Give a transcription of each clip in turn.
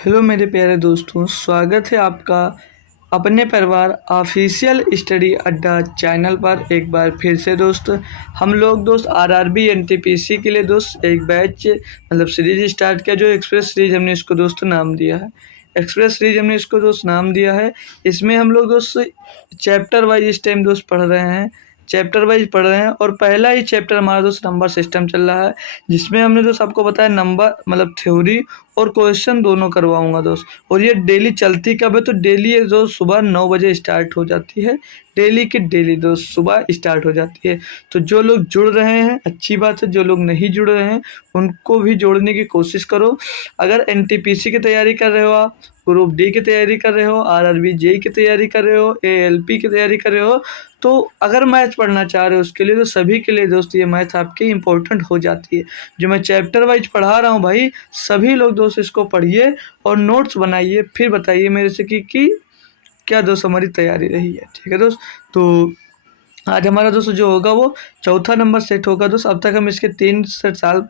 Hello मेरे प्यारे दोस्तों, स्वागत है आपका अपने परिवार ऑफिशियल स्टडी अड्डा चैनल पर एक बार फिर से दोस्त। हम लोग दोस्त आरआरबी एनटीपीसी के लिए दोस्त एक बैच सीरीज स्टार्ट किया, जो एक्सप्रेस सीरीज हमने इसको दोस्त नाम दिया है। एक्सप्रेस सीरीज हमने इसको दोस्त नाम दिया है। इसमें हम लोग दोस्त चैप्टर वाइज इस टाइम दोस्त पढ़ रहे हैं, चैप्टर वाइज पढ़ रहे हैं। और पहला ही चैप्टर हमारा दोस्त नंबर सिस्टम चल रहा है, जिसमें हमने दोस्त आपको बताया नंबर थ्योरी और क्वेश्चन दोनों करवाऊंगा दोस्त। और ये डेली चलती कब है, तो डेली ये दोस्त सुबह 9 बजे स्टार्ट हो जाती है। डेली की डेली दोस्त सुबह स्टार्ट हो जाती है। तो जो लोग जुड़ रहे हैं अच्छी बात है, जो लोग नहीं जुड़ रहे हैं उनको भी जोड़ने की कोशिश करो। अगर एनटीपीसी की तैयारी कर रहे हो, आप ग्रुप डी की तैयारी कर रहे हो, आरआरबी जेई की तैयारी कर रहे हो, एएलपी की तैयारी कर रहे हो, तो अगर मैथ पढ़ना चाह रहे हो उसके लिए, तो सभी के लिए दोस्त ये मैथ आपकी इम्पोर्टेंट हो जाती है। जो मैं चैप्टर वाइज पढ़ा रहा हूँ भाई, सभी लोग दोस्त इसको पढ़िए और नोट्स बनाइए, फिर बताइए मेरे से कि क्या दोस्त हमारी तैयारी रही है। ठीक है दोस्त। तो आज हमारा दोस्त जो होगा वो चौथा नंबर सेट होगा दोस्त। अब तक हम इसके 3 साल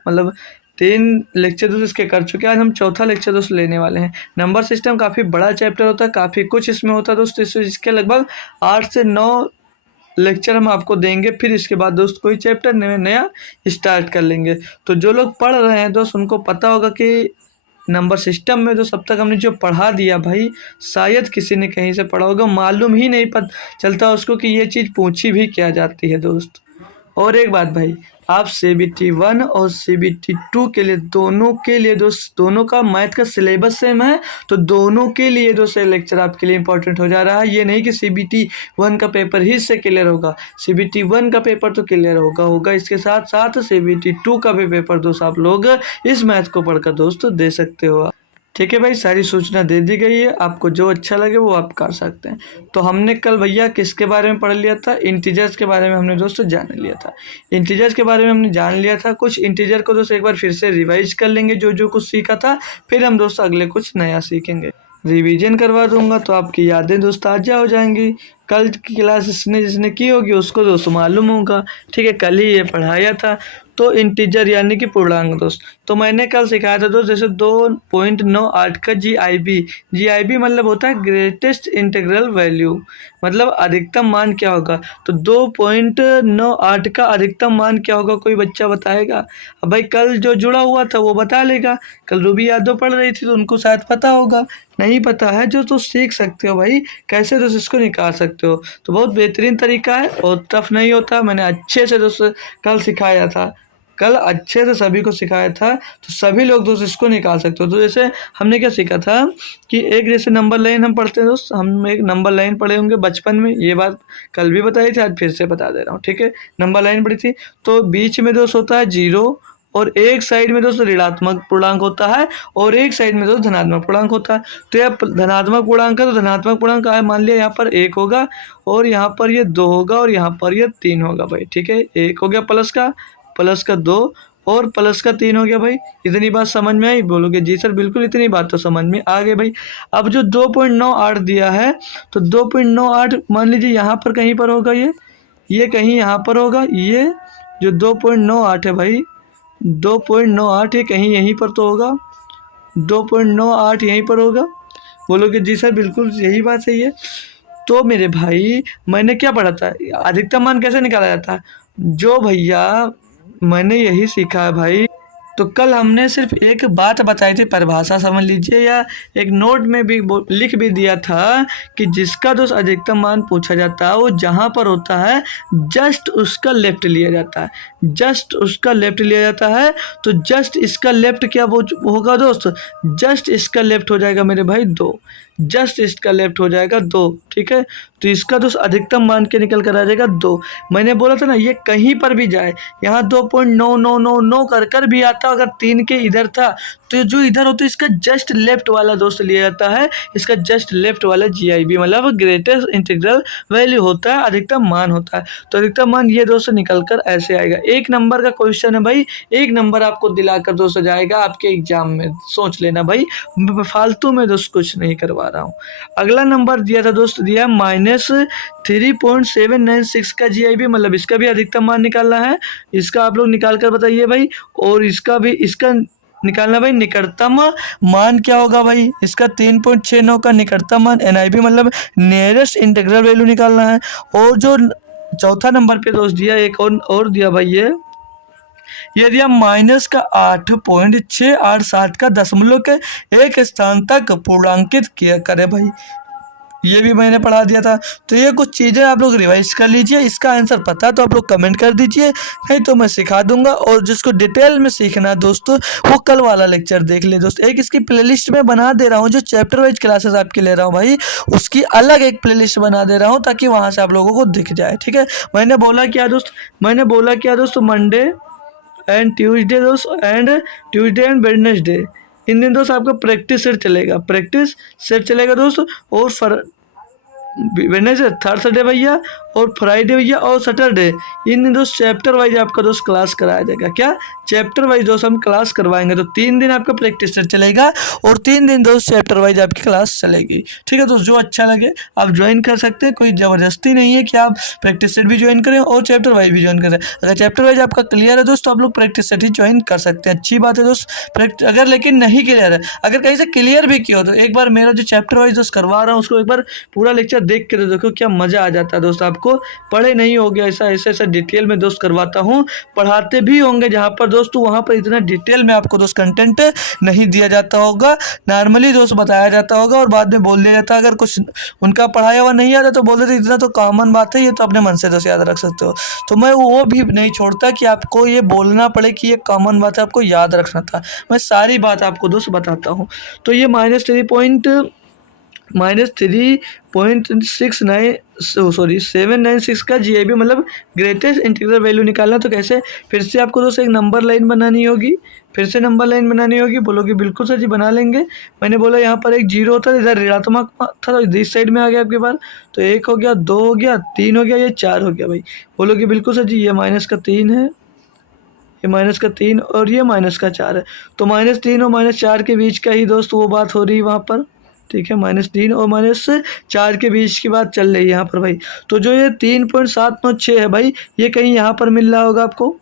3 लेक्चर दोस्त इसके कर चुके हैं। आज हम चौथा लेक्चर दोस्त लेने वाले हैं। नंबर सिस्टम काफ़ी बड़ा चैप्टर होता है, काफ़ी कुछ इसमें होता है दोस्त। इसके लगभग 8 से 9 लेक्चर हम आपको देंगे, फिर इसके बाद दोस्त कोई चैप्टर नया स्टार्ट कर लेंगे। तो जो लोग पढ़ रहे हैं दोस्त उनको पता होगा कि नंबर सिस्टम में दोस्त अब तक हमने जो पढ़ा दिया भाई, शायद किसी ने कहीं से पढ़ा होगा, मालूम ही नहीं पता चलता उसको कि ये चीज़ पूछी भी क्या जाती है दोस्त। और एक बात भाई, आप सीबीटी 1 और सीबीटी 2 के लिए, दोनों के लिए दोस्त, दोनों का मैथ का सिलेबस सेम है, तो दोनों के लिए दोस्त ये लेक्चर आपके लिए इंपॉर्टेंट हो जा रहा है। ये नहीं कि सीबीटी 1 का पेपर ही से क्लियर होगा, सीबीटी 1 का पेपर तो क्लियर होगा इसके साथ साथ सीबीटी 2 का भी पेपर दोस्त आप लोग इस मैथ को पढ़कर दोस्त दे सकते हो। ठीक है भाई, सारी सूचना दे दी गई है, आपको जो अच्छा लगे वो आप कर सकते हैं। तो हमने कल भैया किसके बारे में पढ़ लिया था? इंटीजर्स के बारे में हमने दोस्तों जान लिया था। इंटीजर्स के बारे में हमने जान लिया था। कुछ इंटीजर को दोस्तों एक बार फिर से रिवाइज कर लेंगे, जो जो कुछ सीखा था, फिर हम दोस्तों अगले कुछ नया सीखेंगे। रिवीजन करवा दूंगा तो आपकी यादें दोस्त ताज़ा हो जाएंगी। कल की क्लास जिसने की होगी उसको दोस्त मालूम होगा। ठीक है, कल ही ये पढ़ाया था। तो इंटीजर यानी कि पूर्णांक दोस्त, तो मैंने कल सिखाया था दोस्त, जैसे 2.98 का जीआईबी मतलब होता है ग्रेटेस्ट इंटीग्रल वैल्यू, मतलब अधिकतम मान क्या होगा। तो 2.98 का अधिकतम मान क्या होगा, कोई बच्चा बताएगा? अब भाई कल जो जुड़ा हुआ था वो बता लेगा। कल रूबी यादव पढ़ रही थी तो उनको शायद पता होगा। नहीं पता है जो, तो सीख सकते हो भाई, कैसे दोस्त इसको निकाल सकते हो। तो बहुत बेहतरीन तरीका है और टफ नहीं होता। मैंने अच्छे से दोस्त कल सिखाया था, कल अच्छे से सभी को सिखाया था, तो सभी लोग दोस्त इसको निकाल सकते हो। तो जैसे हमने क्या सीखा था कि एक जैसे नंबर लाइन हम पढ़ते हैं दोस्त, हम एक नंबर लाइन पढ़े होंगे बचपन में, ये बात कल भी बताई थी, आज फिर से बता दे रहा हूँ। ठीक है, नंबर लाइन पढ़ी थी, तो बीच में दोस्त होता है 0 और एक साइड में दोस्त ऋणात्मक पूर्णांक होता है और एक साइड में दोस्त धनात्मक पूर्णांक होता है। तो यह धनात्मक पूर्णांक है, तो धनात्मक पूर्णांक आया, मान लिया यहाँ पर 1 होगा और यहाँ पर ये 2 होगा और यहाँ पर ये 3 होगा भाई। ठीक है, 1 हो गया प्लस का 2 और प्लस का 3 हो गया भाई। इतनी बात समझ में आई? बोलोगे जी सर बिल्कुल, इतनी बात तो समझ में आ गई भाई। अब जो 2.98 दिया है, तो 2.98 मान लीजिए यहाँ पर कहीं पर होगा, ये कहीं यहाँ पर होगा। ये जो 2.98 है भाई, 2.98 ये कहीं यहीं पर तो होगा, 2.98 यहीं पर होगा। बोलोगे जी सर बिल्कुल यही बात सही है। तो मेरे भाई मैंने क्या पढ़ा था, अधिकतम मान कैसे निकाला जाता है, जो भैया मैंने यही सीखा है भाई। तो कल हमने सिर्फ एक बात बताई थी, परिभाषा समझ लीजिए, या एक नोट में भी लिख भी दिया था कि जिसका दोस्त अधिकतम मान पूछा जाता है वो जहाँ पर होता है जस्ट उसका लेफ्ट लिया जाता है, जस्ट उसका लेफ्ट लिया जाता है। तो जस्ट इसका लेफ्ट क्या वो होगा दोस्त, जस्ट इसका लेफ्ट हो जाएगा मेरे भाई 2, जस्ट इसका लेफ्ट हो जाएगा 2। ठीक है, तो इसका दोस्त अधिकतम मान के निकल कर आ जाएगा 2। मैंने बोला था ना, ये कहीं पर भी जाए, यहाँ 2.9999 कर भी आता, अगर 3 के इधर था तो जो इधर होता है इसका जस्ट लेफ्ट वाला दोस्त लिया जाता है, इसका जस्ट लेफ्ट वाला जीआईबी मतलब ग्रेटेस्ट इंटीग्रल वैल्यू होता है, अधिकतम मान होता है। तो अधिकतम मान ये दोस्त निकल कर ऐसे आएगा। 1 नंबर का क्वेश्चन है भाई, 1 नंबर आपको दिलाकर दोस्त जाएगा आपके एग्जाम में, सोच लेना भाई, फालतू में दोस्त कुछ नहीं करवा रहा हूँ। अगला नंबर दिया था दोस्त, दिया -3.796 का जीआईबी, मतलब इसका भी अधिकतम मान निकालना है। इसका आप लोग निकाल कर बताइए भाई। और इसका भी, इसका निकालना भाई निकटतम मान क्या होगा भाई, इसका 3.69 का निकटतम मान NIV मतलब नियरेस्ट इंटीग्रल वैल्यू निकालना है। और जो चौथा नंबर पे दोस्त दिया एक और दिया भाई ये दिया माइनस का 8.687 का दशमलव के एक स्थान तक पूर्णांकित किया करे भाई, ये भी मैंने पढ़ा दिया था। तो ये कुछ चीज़ें आप लोग रिवाइज कर लीजिए, इसका आंसर पता तो आप लोग कमेंट कर दीजिए, नहीं तो मैं सिखा दूंगा। और जिसको डिटेल में सीखना है दोस्तों वो कल वाला लेक्चर देख ले दोस्त, एक इसकी प्लेलिस्ट में बना दे रहा हूँ, जो चैप्टर वाइज क्लासेस आपके ले रहा हूँ भाई, उसकी अलग एक प्लेलिस्ट बना दे रहा हूँ ताकि वहाँ से आप लोगों को दिख जाए। ठीक है, मैंने बोला क्या दोस्त Monday and Tuesday and Wednesday इन दिन दोस्त आपका प्रैक्टिस सेट चलेगा दोस्त। और वेडनेसडे थर्सडे भैया और फ्राइडे भैया और सैटरडे इन दिन दोस्त चैप्टर वाइज आपका दोस्त क्लास कराया जाएगा। क्या चैप्टर वाइज दोस्त हम क्लास करवाएंगे, तो 3 दिन आपका प्रैक्टिस सेट चलेगा और 3 दिन दोस्त चैप्टर वाइज आपकी क्लास चलेगी। ठीक है दोस्त, जो अच्छा लगे आप ज्वाइन कर सकते हैं, कोई ज़बरदस्ती नहीं है कि आप प्रैक्टिस सेट भी ज्वाइन करें और चैप्टर वाइज भी ज्वाइन करें। अगर चैप्टर वाइज आपका क्लियर है दोस्त तो आप लोग प्रैक्टिस सेट ही ज्वाइन कर सकते हैं, अच्छी बात है दोस्त। अगर लेकिन नहीं क्लियर है, अगर कहीं से क्लियर भी किया हो तो एक बार मेरा जो चैप्टर वाइज दोस्त करवा रहा हूँ उसको एक बार पूरा लेक्चर देख के तो देखो क्या मज़ा आ जाता है दोस्त। आपको पढ़े नहीं होगे ऐसा डिटेल में दोस्त करवाता हूँ, पढ़ाते भी होंगे जहाँ पर दोस्त वहाँ पर इतना डिटेल में आपको दोस्त कंटेंट नहीं दिया जाता होगा, नॉर्मली दोस्त बताया जाता होगा और बाद में बोल दिया जाता है। अगर कुछ उनका पढ़ाया हुआ नहीं आता तो बोल देते इतना तो कॉमन बात है, ये तो अपने मन से दोस्त याद रख सकते हो। तो मैं वो भी नहीं छोड़ता कि आपको ये बोलना पड़े कि ये कॉमन बात है, आपको याद रखना था, मैं सारी बात आपको दोस्त बताता हूँ। तो ये -3.796 का GIB मतलब ग्रेटेस्ट इंटीग्रल वैल्यू निकालना। तो कैसे, फिर से आपको दोस्त एक नंबर लाइन बनानी होगी, बोलोगे बिल्कुल सर जी बना लेंगे। मैंने बोला यहाँ पर एक जीरो होता है, इधर ऋणात्मक था तो इस साइड में आ गया आपके पास, तो 1 हो गया, 2 हो गया, 3 हो गया, ये 4 हो गया भाई। बोलोगे बिल्कुल सर जी ये -3 है, ये -3 और ये -4 है, तो -3 और -4 के बीच का ही दोस्त वो बात हो रही है वहाँ पर। ठीक है, -3 और -4 के बीच की बात चल रही है यहाँ पर भाई। तो जो ये 3.796 है भाई, ये कहीं यहाँ पर मिल रहा होगा आपको,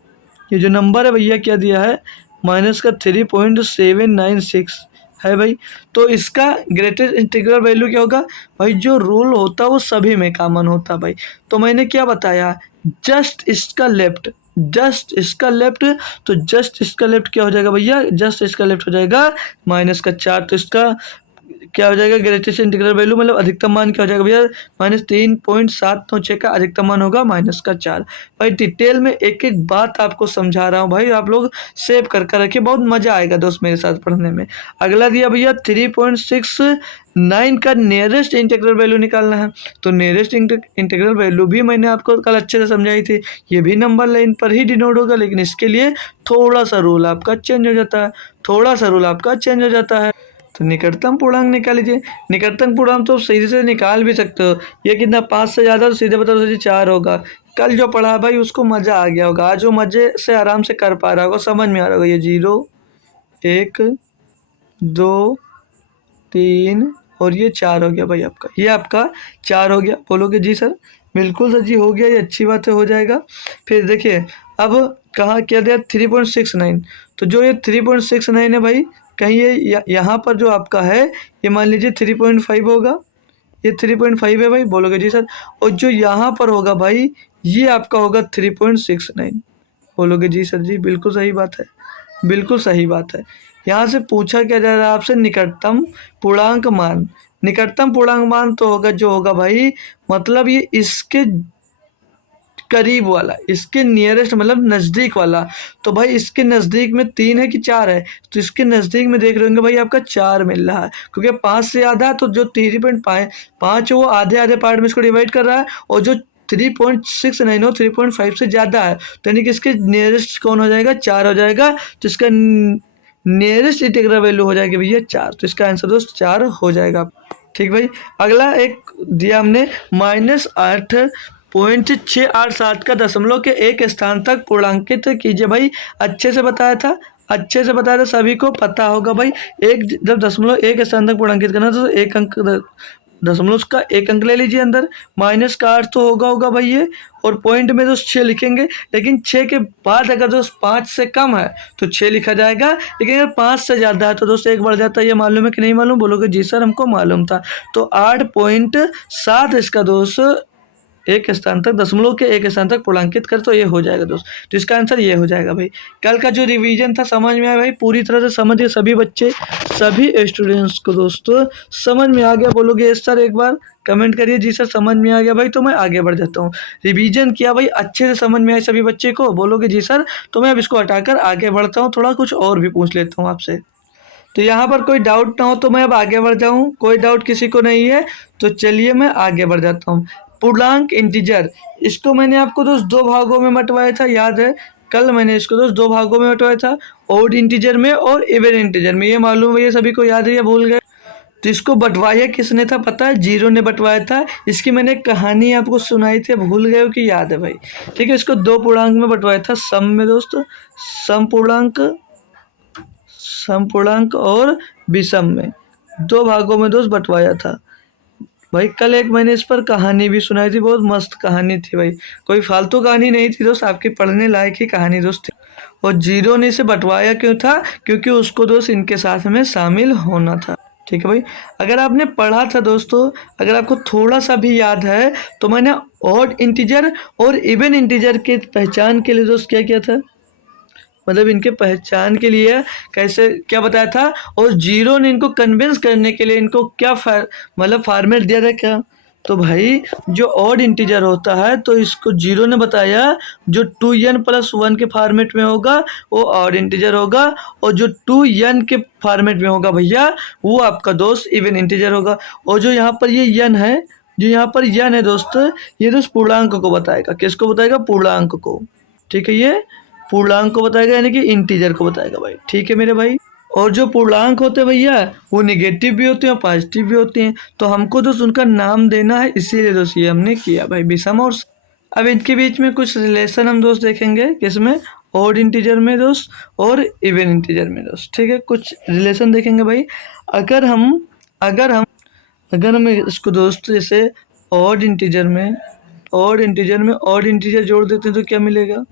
ये जो नंबर है भैया क्या दिया है -3.796 है भाई। तो इसका ग्रेटेस्ट इंटीग्रल वैल्यू क्या होगा भाई, जो रूल होता है वो सभी में कॉमन होता है भाई। तो मैंने क्या बताया, जस्ट इसका लेफ्ट क्या हो जाएगा भैया, जस्ट इसका लेफ्ट हो जाएगा -4। तो इसका क्या हो जाएगा ग्रेटेस्ट इंटीग्रल वैल्यू मतलब अधिकतम मान क्या हो जाएगा भैया, -3.796 का अधिकतम मान होगा -4। भाई डिटेल में एक एक बात आपको समझा रहा हूँ भाई, आप लोग सेव कर रखिए, बहुत मज़ा आएगा दोस्त मेरे साथ पढ़ने में। अगला दिया भैया 3.69 का नियरेस्ट इंटीग्रल वैल्यू निकालना है। तो नियरेस्ट इंटीग्रल वैल्यू भी मैंने आपको कल अच्छे से समझाई थी, ये भी नंबर लाइन पर ही डिनोट होगा, लेकिन इसके लिए थोड़ा सा रूल आपका चेंज हो जाता है, तो निकटतम पूर्णांक निकाल लीजिए। निकटतम पूर्णांक तो सीधे से निकाल भी सकते हो, ये कितना 5 से ज़्यादा तो सीधे बताओ सर 4 होगा। कल जो पढ़ा भाई उसको मज़ा आ गया होगा, आज वो मज़े से आराम से कर पा रहा होगा, समझ में आ रहा होगा। ये 0 1 2 3 और ये 4 हो गया भाई आपका, ये आपका 4 हो गया। बोलोगे जी सर, बिल्कुल सर जी हो गया, ये अच्छी बात है, हो जाएगा। फिर देखिए अब कहाँ क्या दिया 3.69, तो जो ये 3.69 है भाई, कहीं ये यहाँ पर जो आपका है ये मान लीजिए 3.5 होगा, ये 3.5 है भाई। बोलोगे जी सर, और जो यहाँ पर होगा भाई ये आपका होगा 3.69। बोलोगे जी सर जी बिल्कुल सही बात है, बिल्कुल सही बात है। यहाँ से पूछा क्या जा रहा है आपसे, निकटतम पूर्णांक मान तो होगा जो होगा भाई, मतलब ये इसके करीब वाला, इसके नियरेस्ट मतलब नज़दीक वाला। तो भाई इसके नज़दीक में 3 है कि 4 है, तो इसके नज़दीक में देख रहे होंगे भाई आपका 4 मिल रहा है, क्योंकि 5 से आधा, तो जो 3.5 है वो आधे आधे पार्ट में इसको डिवाइड कर रहा है, और जो 3.69 हो 3.5 से ज़्यादा है, तो यानी कि इसके नियरेस्ट कौन हो जाएगा, 4 हो जाएगा। तो इसका नियरेस्ट इंटीग्रल वैल्यू हो जाएगी भैया 4, तो इसका आंसर दोस्त 4 हो जाएगा। ठीक भाई, अगला एक दिया हमने -8.687 का दशमलव के एक स्थान तक पूर्णांकित कीजिए भाई। अच्छे से बताया था, सभी को पता होगा भाई। एक जब दशमलव एक स्थान तक पूर्णांकित करना तो एक अंक दशमलव का एक अंक ले लीजिए अंदर, माइनस का 8 तो होगा भाई ये, और पॉइंट में दोस्त 6 लिखेंगे। लेकिन 6 के बाद अगर दोस्त 5 से कम है तो 6 लिखा जाएगा, लेकिन अगर 5 से ज़्यादा है तो दोस्त 1 बढ़ जाता है। ये मालूम है कि नहीं मालूम? बोलोगे जी सर हमको मालूम था। तो 8.7 इसका दोस्त एक स्थान तक, दशमलव के एक स्थान तक पूर्णांकित कर, तो ये हो जाएगा दोस्त। तो इसका आंसर ये हो जाएगा भाई। कल का जो रिवीजन था समझ में आया भाई? पूरी तरह से समझिए सभी बच्चे, सभी स्टूडेंट्स को दोस्तों समझ में आ गया? बोलोगे यस सर एक बार कमेंट करिए, जी सर समझ में आ गया भाई। तो मैं आगे बढ़ जाता हूँ। रिवीजन किया भाई, अच्छे से समझ में आए सभी बच्चे को? बोलोगे जी सर। तो मैं अब इसको हटाकर आगे बढ़ता हूँ, थोड़ा कुछ और भी पूछ लेता हूँ आपसे। तो यहाँ पर कोई डाउट ना हो तो मैं अब आगे बढ़ जाऊँ। कोई डाउट किसी को नहीं है तो चलिए मैं आगे बढ़ जाता हूँ। पूर्णांक इंटीजर, इसको मैंने आपको दोस्त 2 भागों में बंटवाया था, याद है? कल मैंने इसको दोस्त 2 भागों में बंटवाया था, ऑड इंटीजर में और इवन इंटीजर में। ये मालूम है, ये सभी को याद है या भूल गए? तो इसको बंटवाया किसने था पता है? जीरो ने बंटवाया था। इसकी मैंने एक कहानी आपको सुनाई थी, भूल गए हो कि याद है भाई? ठीक है, इसको 2 पूर्णांक में बंटवाया था, सम में दोस्त, सम पूर्णांक और विषम में 2 भागों में दोस्त बंटवाया था भाई। कल एक मैंने इस पर कहानी भी सुनाई थी, बहुत मस्त कहानी थी भाई। कोई फालतू कहानी नहीं थी दोस्त, आपकी पढ़ने लायक ही कहानी दोस्त थी। और जीरो ने इसे बंटवाया क्यों था? क्योंकि उसको दोस्त इनके साथ में शामिल होना था। ठीक है भाई। अगर आपने पढ़ा था दोस्तों, अगर आपको थोड़ा सा भी याद है तो मैंने ऑड इंटीजर और इवन इंटीजर के पहचान के लिए दोस्त क्या किया था? मतलब इनके पहचान के लिए कैसे क्या बताया था? और जीरो ने इनको कन्विंस करने के लिए इनको क्या मतलब फॉर्मेट दिया था क्या? तो भाई जो ऑड इंटीजर होता है तो इसको जीरो ने बताया जो 2n+1 के फॉर्मेट में होगा वो ऑड इंटीजर होगा, और जो 2n के फॉर्मेट में होगा भैया वो आपका दोस्त इवन इंटीजर होगा। और जो यहाँ पर ये n है, जो यहाँ पर n है दोस्त, ये दोस्त पूर्णांक को बताएगा। किसको बताएगा? पूर्णांक को। ठीक है, ये पूर्णांक को बताएगा, यानी कि इंटीजर को बताएगा भाई। ठीक है मेरे भाई। और जो पूर्णांक होते हैं भैया वो नेगेटिव भी होते हैं और पॉजिटिव भी होते हैं, तो हमको दोस्त उनका नाम देना है, इसीलिए दोस्त ये हमने किया भाई, विषम और। अब इनके बीच में कुछ रिलेशन हम दोस्त देखेंगे, किसमें? ऑड इंटीजर में दोस्त और इवन इंटीजर में दोस्त। ठीक है, कुछ रिलेशन देखेंगे भाई। अगर हम अगर हम अगर हम इसको दोस्त जैसे ऑड इंटीजर में ऑड इंटीजर जोड़ देते हैं तो क्या मिलेगा?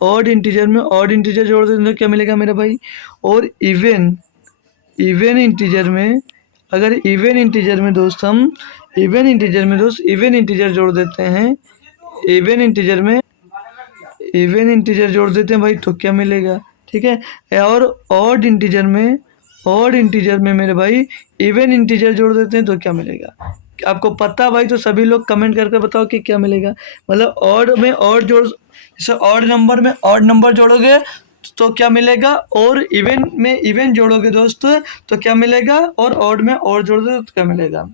ऑड इंटीजर में ऑड इंटीजर जोड़ देते हैं तो क्या मिलेगा मेरा भाई? और इवन इंटीजर में, अगर इवन इंटीजर में दोस्त हम इवन इंटीजर जोड़ देते हैं, इवन इंटीजर जोड़ देते हैं भाई तो क्या मिलेगा? ठीक है। और ऑड इंटीजर में मेरे भाई इवन इंटीजर जोड़ देते हैं तो क्या मिलेगा? आपको पता भाई तो सभी लोग कमेंट करके बताओ कि क्या मिलेगा। मतलब ऑड में ऑड जोड़, जैसे ऑड नंबर में ऑड नंबर जोड़ोगे तो क्या मिलेगा, और इवन में इवन जोड़ोगे दोस्त तो क्या मिलेगा, और ऑड में ऑड जोड़ोगे तो क्या मिलेगा।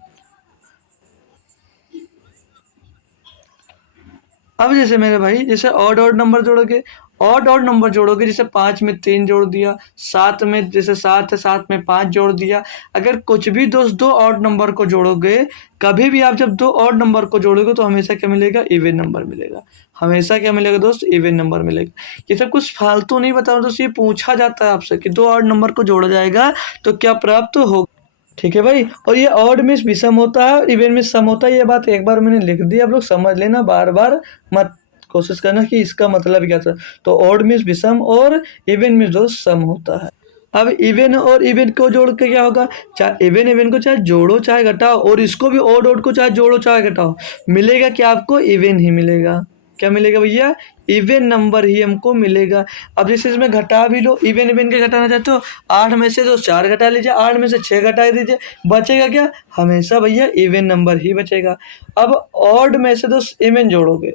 अब जैसे मेरे भाई जैसे ऑड नंबर जोड़ोगे, जैसे 5 में 3 जोड़ दिया, 7 में जैसे 7 है 7 में 5 जोड़ दिया। अगर कुछ भी दोस्त 2 ऑड नंबर को जोड़ोगे, कभी भी आप जब 2 ऑड नंबर को जोड़ोगे तो हमेशा क्या मिलेगा? इवन नंबर मिलेगा। हमेशा क्या मिलेगा दोस्त? इवन नंबर मिलेगा। ये सब कुछ फालतू नहीं बताओ दोस्त, ये पूछा जाता है आपसे कि 2 ऑड नंबर को जोड़ा जाएगा तो क्या प्राप्त होगा। ठीक है भाई। और ये ऑड में विषम होता है और इवन में सम होता है, ये बात एक बार मैंने लिख दी, आप लोग समझ लेना, बार बार मत कोशिश करना कि इसका मतलब क्या था। तो ऑड में विषम और इवन में जो सम होता है। अब इवन और इवन को जोड़ के क्या होगा? चाहे इवन को चाहे जोड़ो चाहे घटाओ, और इसको भी ऑड को चाहे जोड़ो चाहे घटाओ, मिलेगा क्या आपको? इवन ही मिलेगा। क्या मिलेगा भैया? इवन नंबर ही हमको मिलेगा। अब जैसे इसमें घटा भी लो, इवन के घटाना चाहते हो, 8 में से तो 4 घटा लीजिए, 8 में से 6 घटा दीजिए, बचेगा क्या? हमेशा भैया इवन नंबर ही बचेगा। अब ऑड में से तो इवन जोड़ोगे,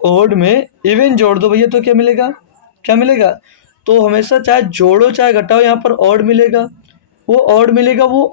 ऑड में इवन जोड़ दो भैया तो क्या मिलेगा? क्या मिलेगा? तो हमेशा चाहे जोड़ो चाहे घटाओ, यहाँ पर ऑड मिलेगा। वो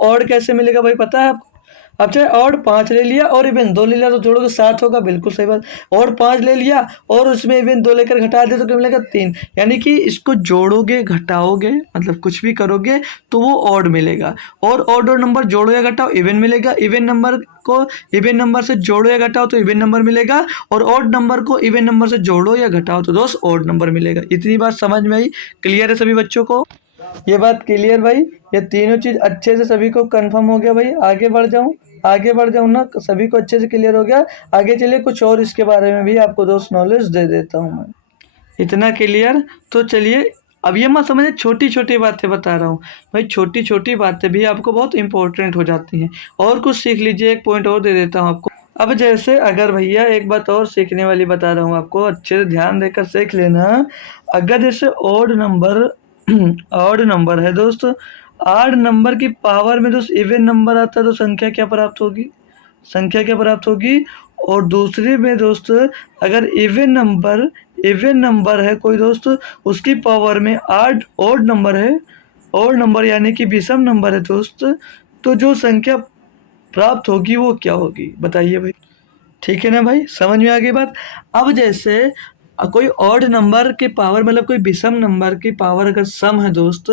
ऑड कैसे मिलेगा भाई पता है आपको? अब चाहे ऑड 5 ले लिया और इवन 2 ले लिया तो जोड़ोगे 7 होगा, बिल्कुल सही बात। और 5 ले लिया और उसमें इवन 2 लेकर घटा दे तो क्या मिलेगा? 3। यानी कि इसको जोड़ोगे घटाओगे, मतलब कुछ भी करोगे तो वो ऑड मिलेगा। और ऑड नंबर जोड़ो या घटाओ इवन मिलेगा, इवन नंबर को इवन नंबर से जोड़ो या घटाओ तो इवन नंबर मिलेगा, और ऑड नंबर को इवन नंबर से जोड़ो या घटाओ तो दोस्त ऑड नंबर मिलेगा। इतनी बात समझ में आई? क्लियर है सभी बच्चों को? ये बात क्लियर भाई, ये तीनों चीज़ अच्छे से सभी को कंफर्म हो गया भाई। आगे बढ़ जाऊँ ना, सभी को अच्छे से क्लियर हो गया। आगे चलिए कुछ और इसके बारे में भी आपको दोस्त नॉलेज दे देता हूँ मैं। इतना क्लियर, तो चलिए अब ये मत समझिए छोटी छोटी बातें बता रहा हूँ भाई, छोटी छोटी बातें भी आपको बहुत इंपॉर्टेंट हो जाती हैं। और कुछ सीख लीजिए, एक पॉइंट और दे देता हूँ आपको। अब जैसे अगर भैया एक बात और सीखने वाली बता रहा हूँ आपको, अच्छे से ध्यान देकर सीख लेना। अगर जैसे ओड नंबर ऑड नंबर है दोस्त, ऑड नंबर की पावर में दोस्त इवन नंबर आता है तो संख्या क्या प्राप्त होगी? संख्या क्या प्राप्त होगी? और दूसरे में दोस्त अगर इवन नंबर है कोई दोस्त, उसकी पावर में ऑड नंबर है, ऑड नंबर यानी कि विषम नंबर है दोस्त, तो जो संख्या प्राप्त होगी वो क्या होगी बताइए भाई। ठीक है ना भाई, समझ में आ गई बात। अब जैसे कोई ऑड नंबर की पावर मतलब कोई विषम नंबर की पावर अगर सम है दोस्त,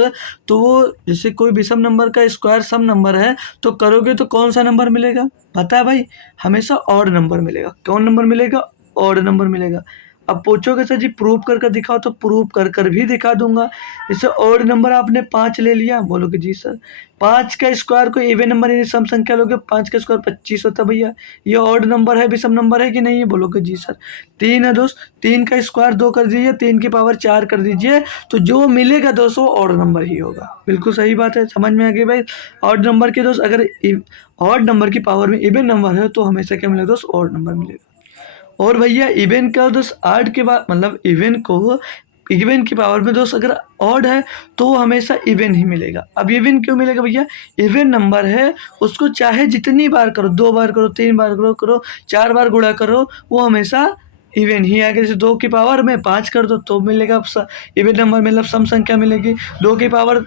तो वो जैसे कोई विषम नंबर का स्क्वायर सम नंबर है, तो करोगे तो कौन सा नंबर मिलेगा? पता है भाई, हमेशा ऑड नंबर मिलेगा। कौन नंबर मिलेगा? ऑड नंबर मिलेगा। अब पूछोगे सर जी प्रूव कर कर दिखाओ, तो प्रूव कर कर भी दिखा दूंगा। जैसे ऑड नंबर आपने 5 ले लिया, बोलोगे जी सर 5 का स्क्वायर कोई इवन नंबर यानी सम संख्या लोगे, 5 का स्क्वायर 25 होता है भैया। ये ऑड नंबर है, विषम नंबर है कि नहीं है? बोलोगे जी सर। 3 है दोस्त, 3 का स्क्वायर 2 कर दीजिए, 3 की पावर 4 कर दीजिए, तो जो मिलेगा दोस्त वो ऑड नंबर ही होगा। बिल्कुल सही बात है, समझ में आ गई भाई। ऑड नंबर के दोस्त अगर ऑड नंबर की पावर में इवन नंबर है तो हमेशा क्या मिलेगा दोस्त? ऑड नंबर मिलेगा। और भैया इवन का दोस्त आठ के बाद मतलब इवन की पावर में दोस्त अगर ऑड है तो वो हमेशा इवन ही मिलेगा। अब इवन क्यों मिलेगा भैया? इवन नंबर है, उसको चाहे जितनी बार करो, 2 बार करो, 3 बार करो 4 बार गुणा करो, वो हमेशा इवन ही आएगा। जैसे 2 की पावर में 5 कर दो तो मिलेगा इवन नंबर, मतलब सम संख्या मिलेगी। 2 की पावर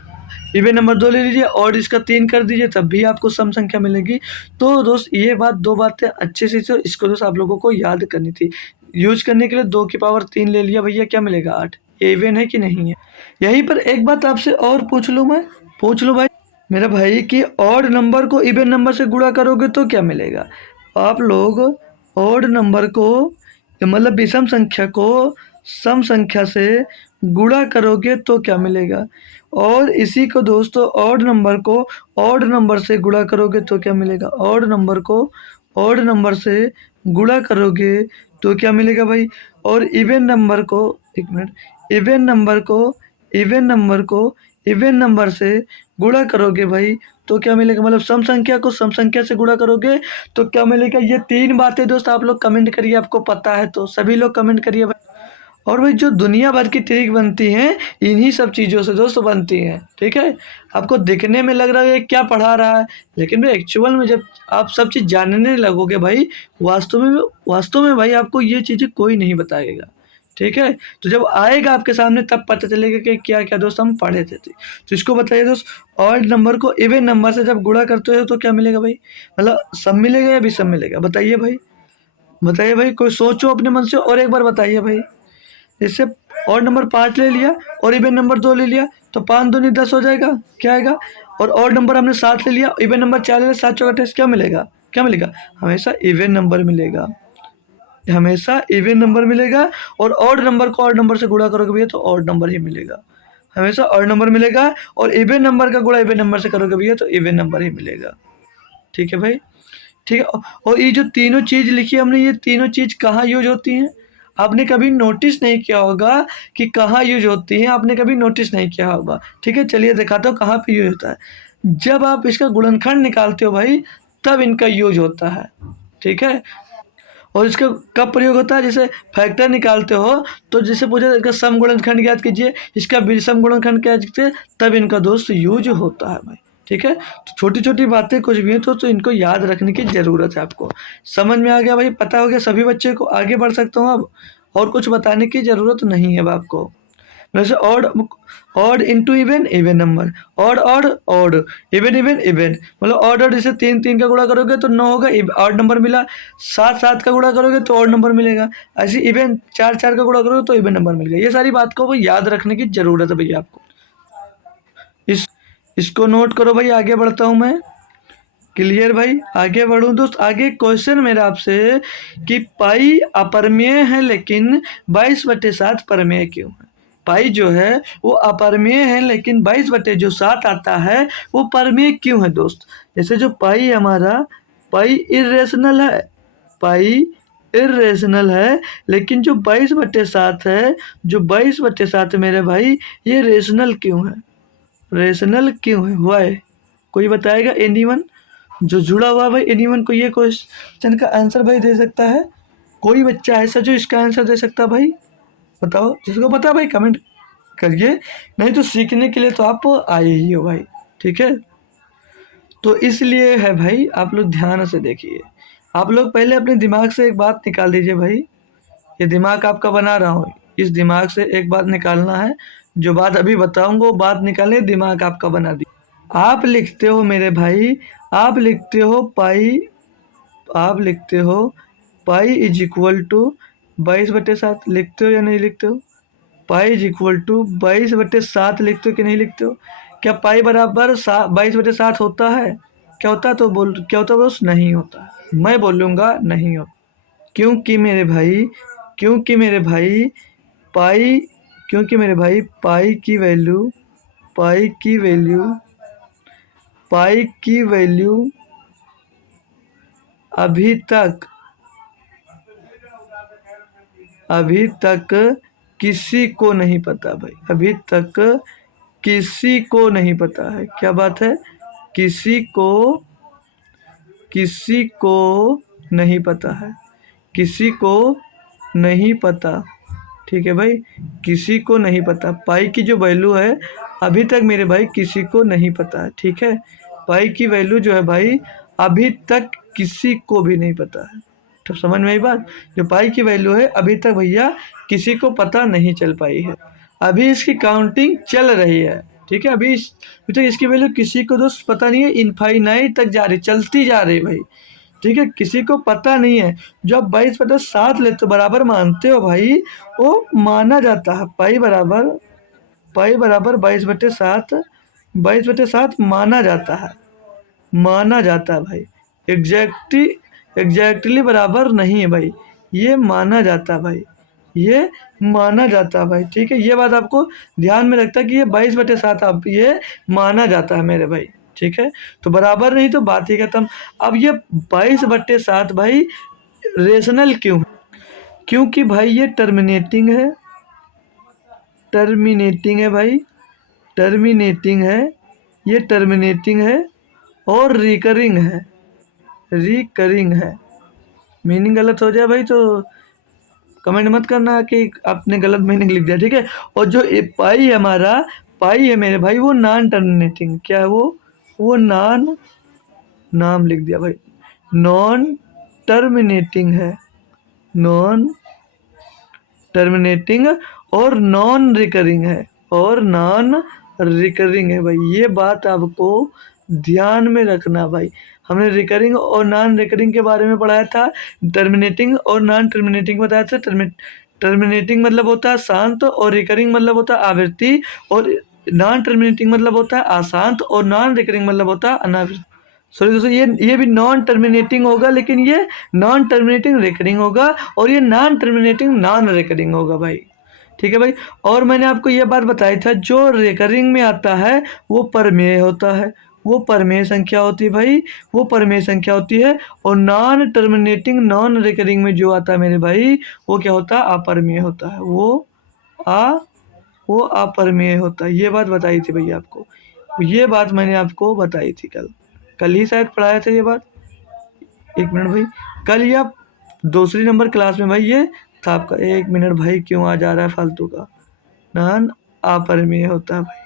इवन नंबर 2 ले लीजिए और इसका 3 कर दीजिए, तब भी आपको सम संख्या मिलेगी। तो दोस्त ये बात 2 बातें अच्छे से तो इसको दोस्त आप लोगों को याद करनी थी। यूज़ करने के लिए 2 की पावर 3 ले लिया भैया, क्या मिलेगा? 8। ये इवन है कि नहीं है? यहीं पर एक बात आपसे और पूछ लूँ मैं? पूछ लूँ भाई मेरा भाई कि ऑड नंबर को इवन नंबर से गुणा करोगे तो क्या मिलेगा? आप लोग ऑड नंबर को मतलब विषम संख्या को सम संख्या से गुणा करोगे तो क्या मिलेगा? और इसी को दोस्तों ऑड नंबर को ऑड नंबर से गुणा करोगे तो क्या मिलेगा? ऑड नंबर को ऑड नंबर से गुणा करोगे तो क्या मिलेगा भाई? और इवन नंबर को एक मिनट, इवन नंबर को इवन नंबर को इवन नंबर से गुणा करोगे भाई तो क्या मिलेगा? मतलब सम संख्या को सम संख्या से गुणा करोगे तो क्या मिलेगा? ये 3 बातें दोस्त आप लोग कमेंट करिए, आपको पता है तो सभी लोग कमेंट करिए भाई। और भाई जो दुनिया भर की ट्रिक बनती हैं इन्हीं सब चीज़ों से दोस्तों बनती हैं, ठीक है? आपको दिखने में लग रहा है ये क्या पढ़ा रहा है, लेकिन भाई एक्चुअल में जब आप सब चीज़ जानने लगोगे भाई, वास्तव में भाई आपको ये चीज़ें कोई नहीं बताएगा, ठीक है? तो जब आएगा आपके सामने तब पता चलेगा कि क्या क्या दोस्त हम पढ़े थे। तो इसको बताइए दोस्त, ऑड नंबर को इवन नंबर से जब गुणा करते हो तो क्या मिलेगा भाई? मतलब सम मिलेगा या विषम मिलेगा? बताइए भाई, बताइए भाई, कोई सोचो अपने मन से और एक बार बताइए भाई। इससे ऑड नंबर 5 ले लिया और इवन नंबर 2 ले लिया, तो 5 दूनी 10 हो जाएगा, क्या आएगा? और ऑड नंबर हमने 7 ले लिया, इवन नंबर 4 ले लिया, 7 चौका 28, क्या मिलेगा? क्या मिलेगा? हमेशा इवन नंबर मिलेगा, हमेशा इवन नंबर मिलेगा। और ऑड नंबर को ऑड नंबर से गुणा करोगे भैया तो ऑड नंबर ही मिलेगा, हमेशा ऑड नंबर मिलेगा। और इवन नंबर का गुणा इवन नंबर से करोगे भैया तो इवन नंबर ही मिलेगा, ठीक है भाई? ठीक है। और ये जो तीनों चीज़ लिखी है हमने, ये तीनों चीज़ कहाँ यूज होती हैं? आपने कभी नोटिस नहीं किया होगा कि कहाँ यूज होती हैं, आपने कभी नोटिस नहीं किया होगा, ठीक है? चलिए दिखाता हूँ कहाँ पे यूज होता है। जब आप इसका गुणनखंड निकालते हो भाई, तब इनका यूज होता है, ठीक है? और इसका कब प्रयोग होता है? जैसे फैक्टर निकालते हो तो जैसे पूछा इसका सम गुणनखंड ज्ञात कीजिए, इसका विषम गुणनखंड ज्ञात कीजिए, तब इनका दोस्त यूज होता है भाई, ठीक है? तो छोटी-छोटी बातें कुछ भी हैं तो इनको याद रखने की ज़रूरत है आपको। समझ में आ गया भाई, पता हो गया सभी बच्चे को, आगे बढ़ सकता हूँ अब, और कुछ बताने की ज़रूरत नहीं है अब आपको। जैसे odd odd into even even number, odd odd odd, even even even, मतलब ऑड ऑड जैसे 3 3 का गुणा करोगे तो 9 होगा, ऑड नंबर मिला। 7 7 का गुणा करोगे तो ऑड नंबर मिलेगा। ऐसे इवन 4 4 का गुणा करोगे तो इवन नंबर मिलेगा। ये सारी बात को याद रखने की ज़रूरत है भैया आपको। इस इसको नोट करो भाई, आगे बढ़ता हूँ मैं। क्लियर भाई, आगे बढ़ूँ दोस्त। आगे क्वेश्चन मेरा आपसे कि पाई अपरमेय है लेकिन 22/7 परमेय क्यों है? पाई जो है वो अपरिमेय है, लेकिन 22/7 आता है वो परमेय क्यों है दोस्त? जैसे जो पाई हमारा, पाई इरेशनल है, पाई इरेशनल है, लेकिन जो 22/7 है, जो 22/7 मेरे भाई, ये रेशनल क्यों है? रेशनल क्यों है? वाई? कोई बताएगा? एनीवन जो जुड़ा हुआ भाई, एनीवन को ये क्वेश्चन का आंसर भाई दे सकता है? कोई बच्चा ऐसा जो इसका आंसर दे सकता है भाई? बताओ, जिसको पता भाई कमेंट करिए, नहीं तो सीखने के लिए तो आप आए ही हो भाई, ठीक है? तो इसलिए है भाई, आप लोग ध्यान से देखिए। आप लोग पहले अपने दिमाग से एक बात निकाल दीजिए भाई, ये दिमाग आपका बना रहा हूँ, इस दिमाग से एक बात निकालना है, जो बात अभी बताऊंगा वो बात निकालने दिमाग आपका बना दी। आप लिखते हो मेरे भाई, आप लिखते हो पाई, आप लिखते हो पाई इज इक्वल टू 22/7, लिखते हो या नहीं लिखते हो? पाई इज इक्वल टू 22/7 लिखते हो कि नहीं लिखते हो? क्या पाई बराबर 22/7 होता है? क्या होता है? तो बोल, क्या होता है बॉस? नहीं होता। मैं बोलूँगा नहीं होता, क्योंकि मेरे भाई, क्योंकि मेरे भाई पाई, क्योंकि मेरे भाई पाई की वैल्यू, पाई की वैल्यू, पाई की वैल्यू अभी तक, अभी तक किसी को नहीं पता भाई, अभी तक किसी को नहीं पता है। क्या बात है? किसी को, किसी को नहीं पता है, किसी को नहीं पता, ठीक है भाई? किसी को नहीं पता, पाई की जो वैल्यू है अभी तक मेरे भाई किसी को नहीं पता है, ठीक है? पाई की वैल्यू जो है भाई अभी तक किसी को भी नहीं पता है। तो समझ में आई बात? जो पाई की वैल्यू है अभी तक भैया किसी को पता नहीं चल पाई है, अभी इसकी काउंटिंग चल रही है, ठीक है? अभी अभी तक इसकी वैल्यू किसी को दोस्त पता नहीं है, इनफाइनाइट तक जा रही, चलती जा रही भाई, ठीक है? किसी को पता नहीं है। जो आप 22/7 लेते हो, बराबर मानते हो भाई, वो माना जाता है। पाई बराबर, पाई बराबर 22/7, 22/7 माना जाता है, माना जाता है भाई। एग्जैक्टली बराबर नहीं है भाई, ये माना जाता है भाई, ये माना जाता है भाई, ठीक है? ये बात आपको ध्यान में रखता है कि ये 22/7 आप ये माना जाता है मेरे भाई, ठीक है? तो बराबर नहीं तो बात ही खत्म। अब ये 22/7 भाई रेशनल क्यों है? क्योंकि भाई ये टर्मिनेटिंग है, टर्मिनेटिंग है भाई, टर्मिनेटिंग है, ये टर्मिनेटिंग है और रिकरिंग है, रिकरिंग है। मीनिंग गलत हो जाए भाई तो कमेंट मत करना कि आपने गलत मीनिंग लिख दिया, ठीक है? और जो पाई है हमारा, पाई है मेरे भाई, वो नॉन टर्मिनेटिंग, क्या है वो नॉन, नाम लिख दिया भाई, नॉन टर्मिनेटिंग है, नॉन टर्मिनेटिंग और नॉन रिकरिंग है, और नॉन रिकरिंग है भाई। ये बात आपको ध्यान में रखना भाई। हमने रिकरिंग और नॉन रिकरिंग के बारे में पढ़ाया था, टर्मिनेटिंग और नॉन टर्मिनेटिंग बताया था। टर्मिनेटिंग मतलब होता है शांत, और रिकरिंग मतलब होता है आवृत्ति, और नॉन टर्मिनेटिंग मतलब होता है अशांत, और नॉन रिकरिंग मतलब होता है अनावृत्ति। सॉरी दोस्तों, ये भी नॉन टर्मिनेटिंग होगा, लेकिन ये नॉन टर्मिनेटिंग रिकरिंग होगा, और ये नॉन टर्मिनेटिंग नॉन रिकरिंग होगा भाई, ठीक है भाई? और मैंने आपको ये बात बताई था, जो रिकरिंग में आता है वो परमेय होता है, वो परमेय संख्या होती है भाई, वो परमेय संख्या होती है। और नॉन टर्मिनेटिंग नॉन रिकरिंग में जो आता है मेरे भाई, वो क्या होता है? अपरमेय होता है, वो अपरमेय होता है। ये बात बताई थी भैया आपको, ये बात मैंने आपको बताई थी कल ही शायद पढ़ाया था ये बात। एक मिनट भाई, कल या दूसरी नंबर क्लास में भाई ये था आपका। एक मिनट भाई, क्यों आ जा रहा है फालतू का? नॉन अपरमेय होता है भाई,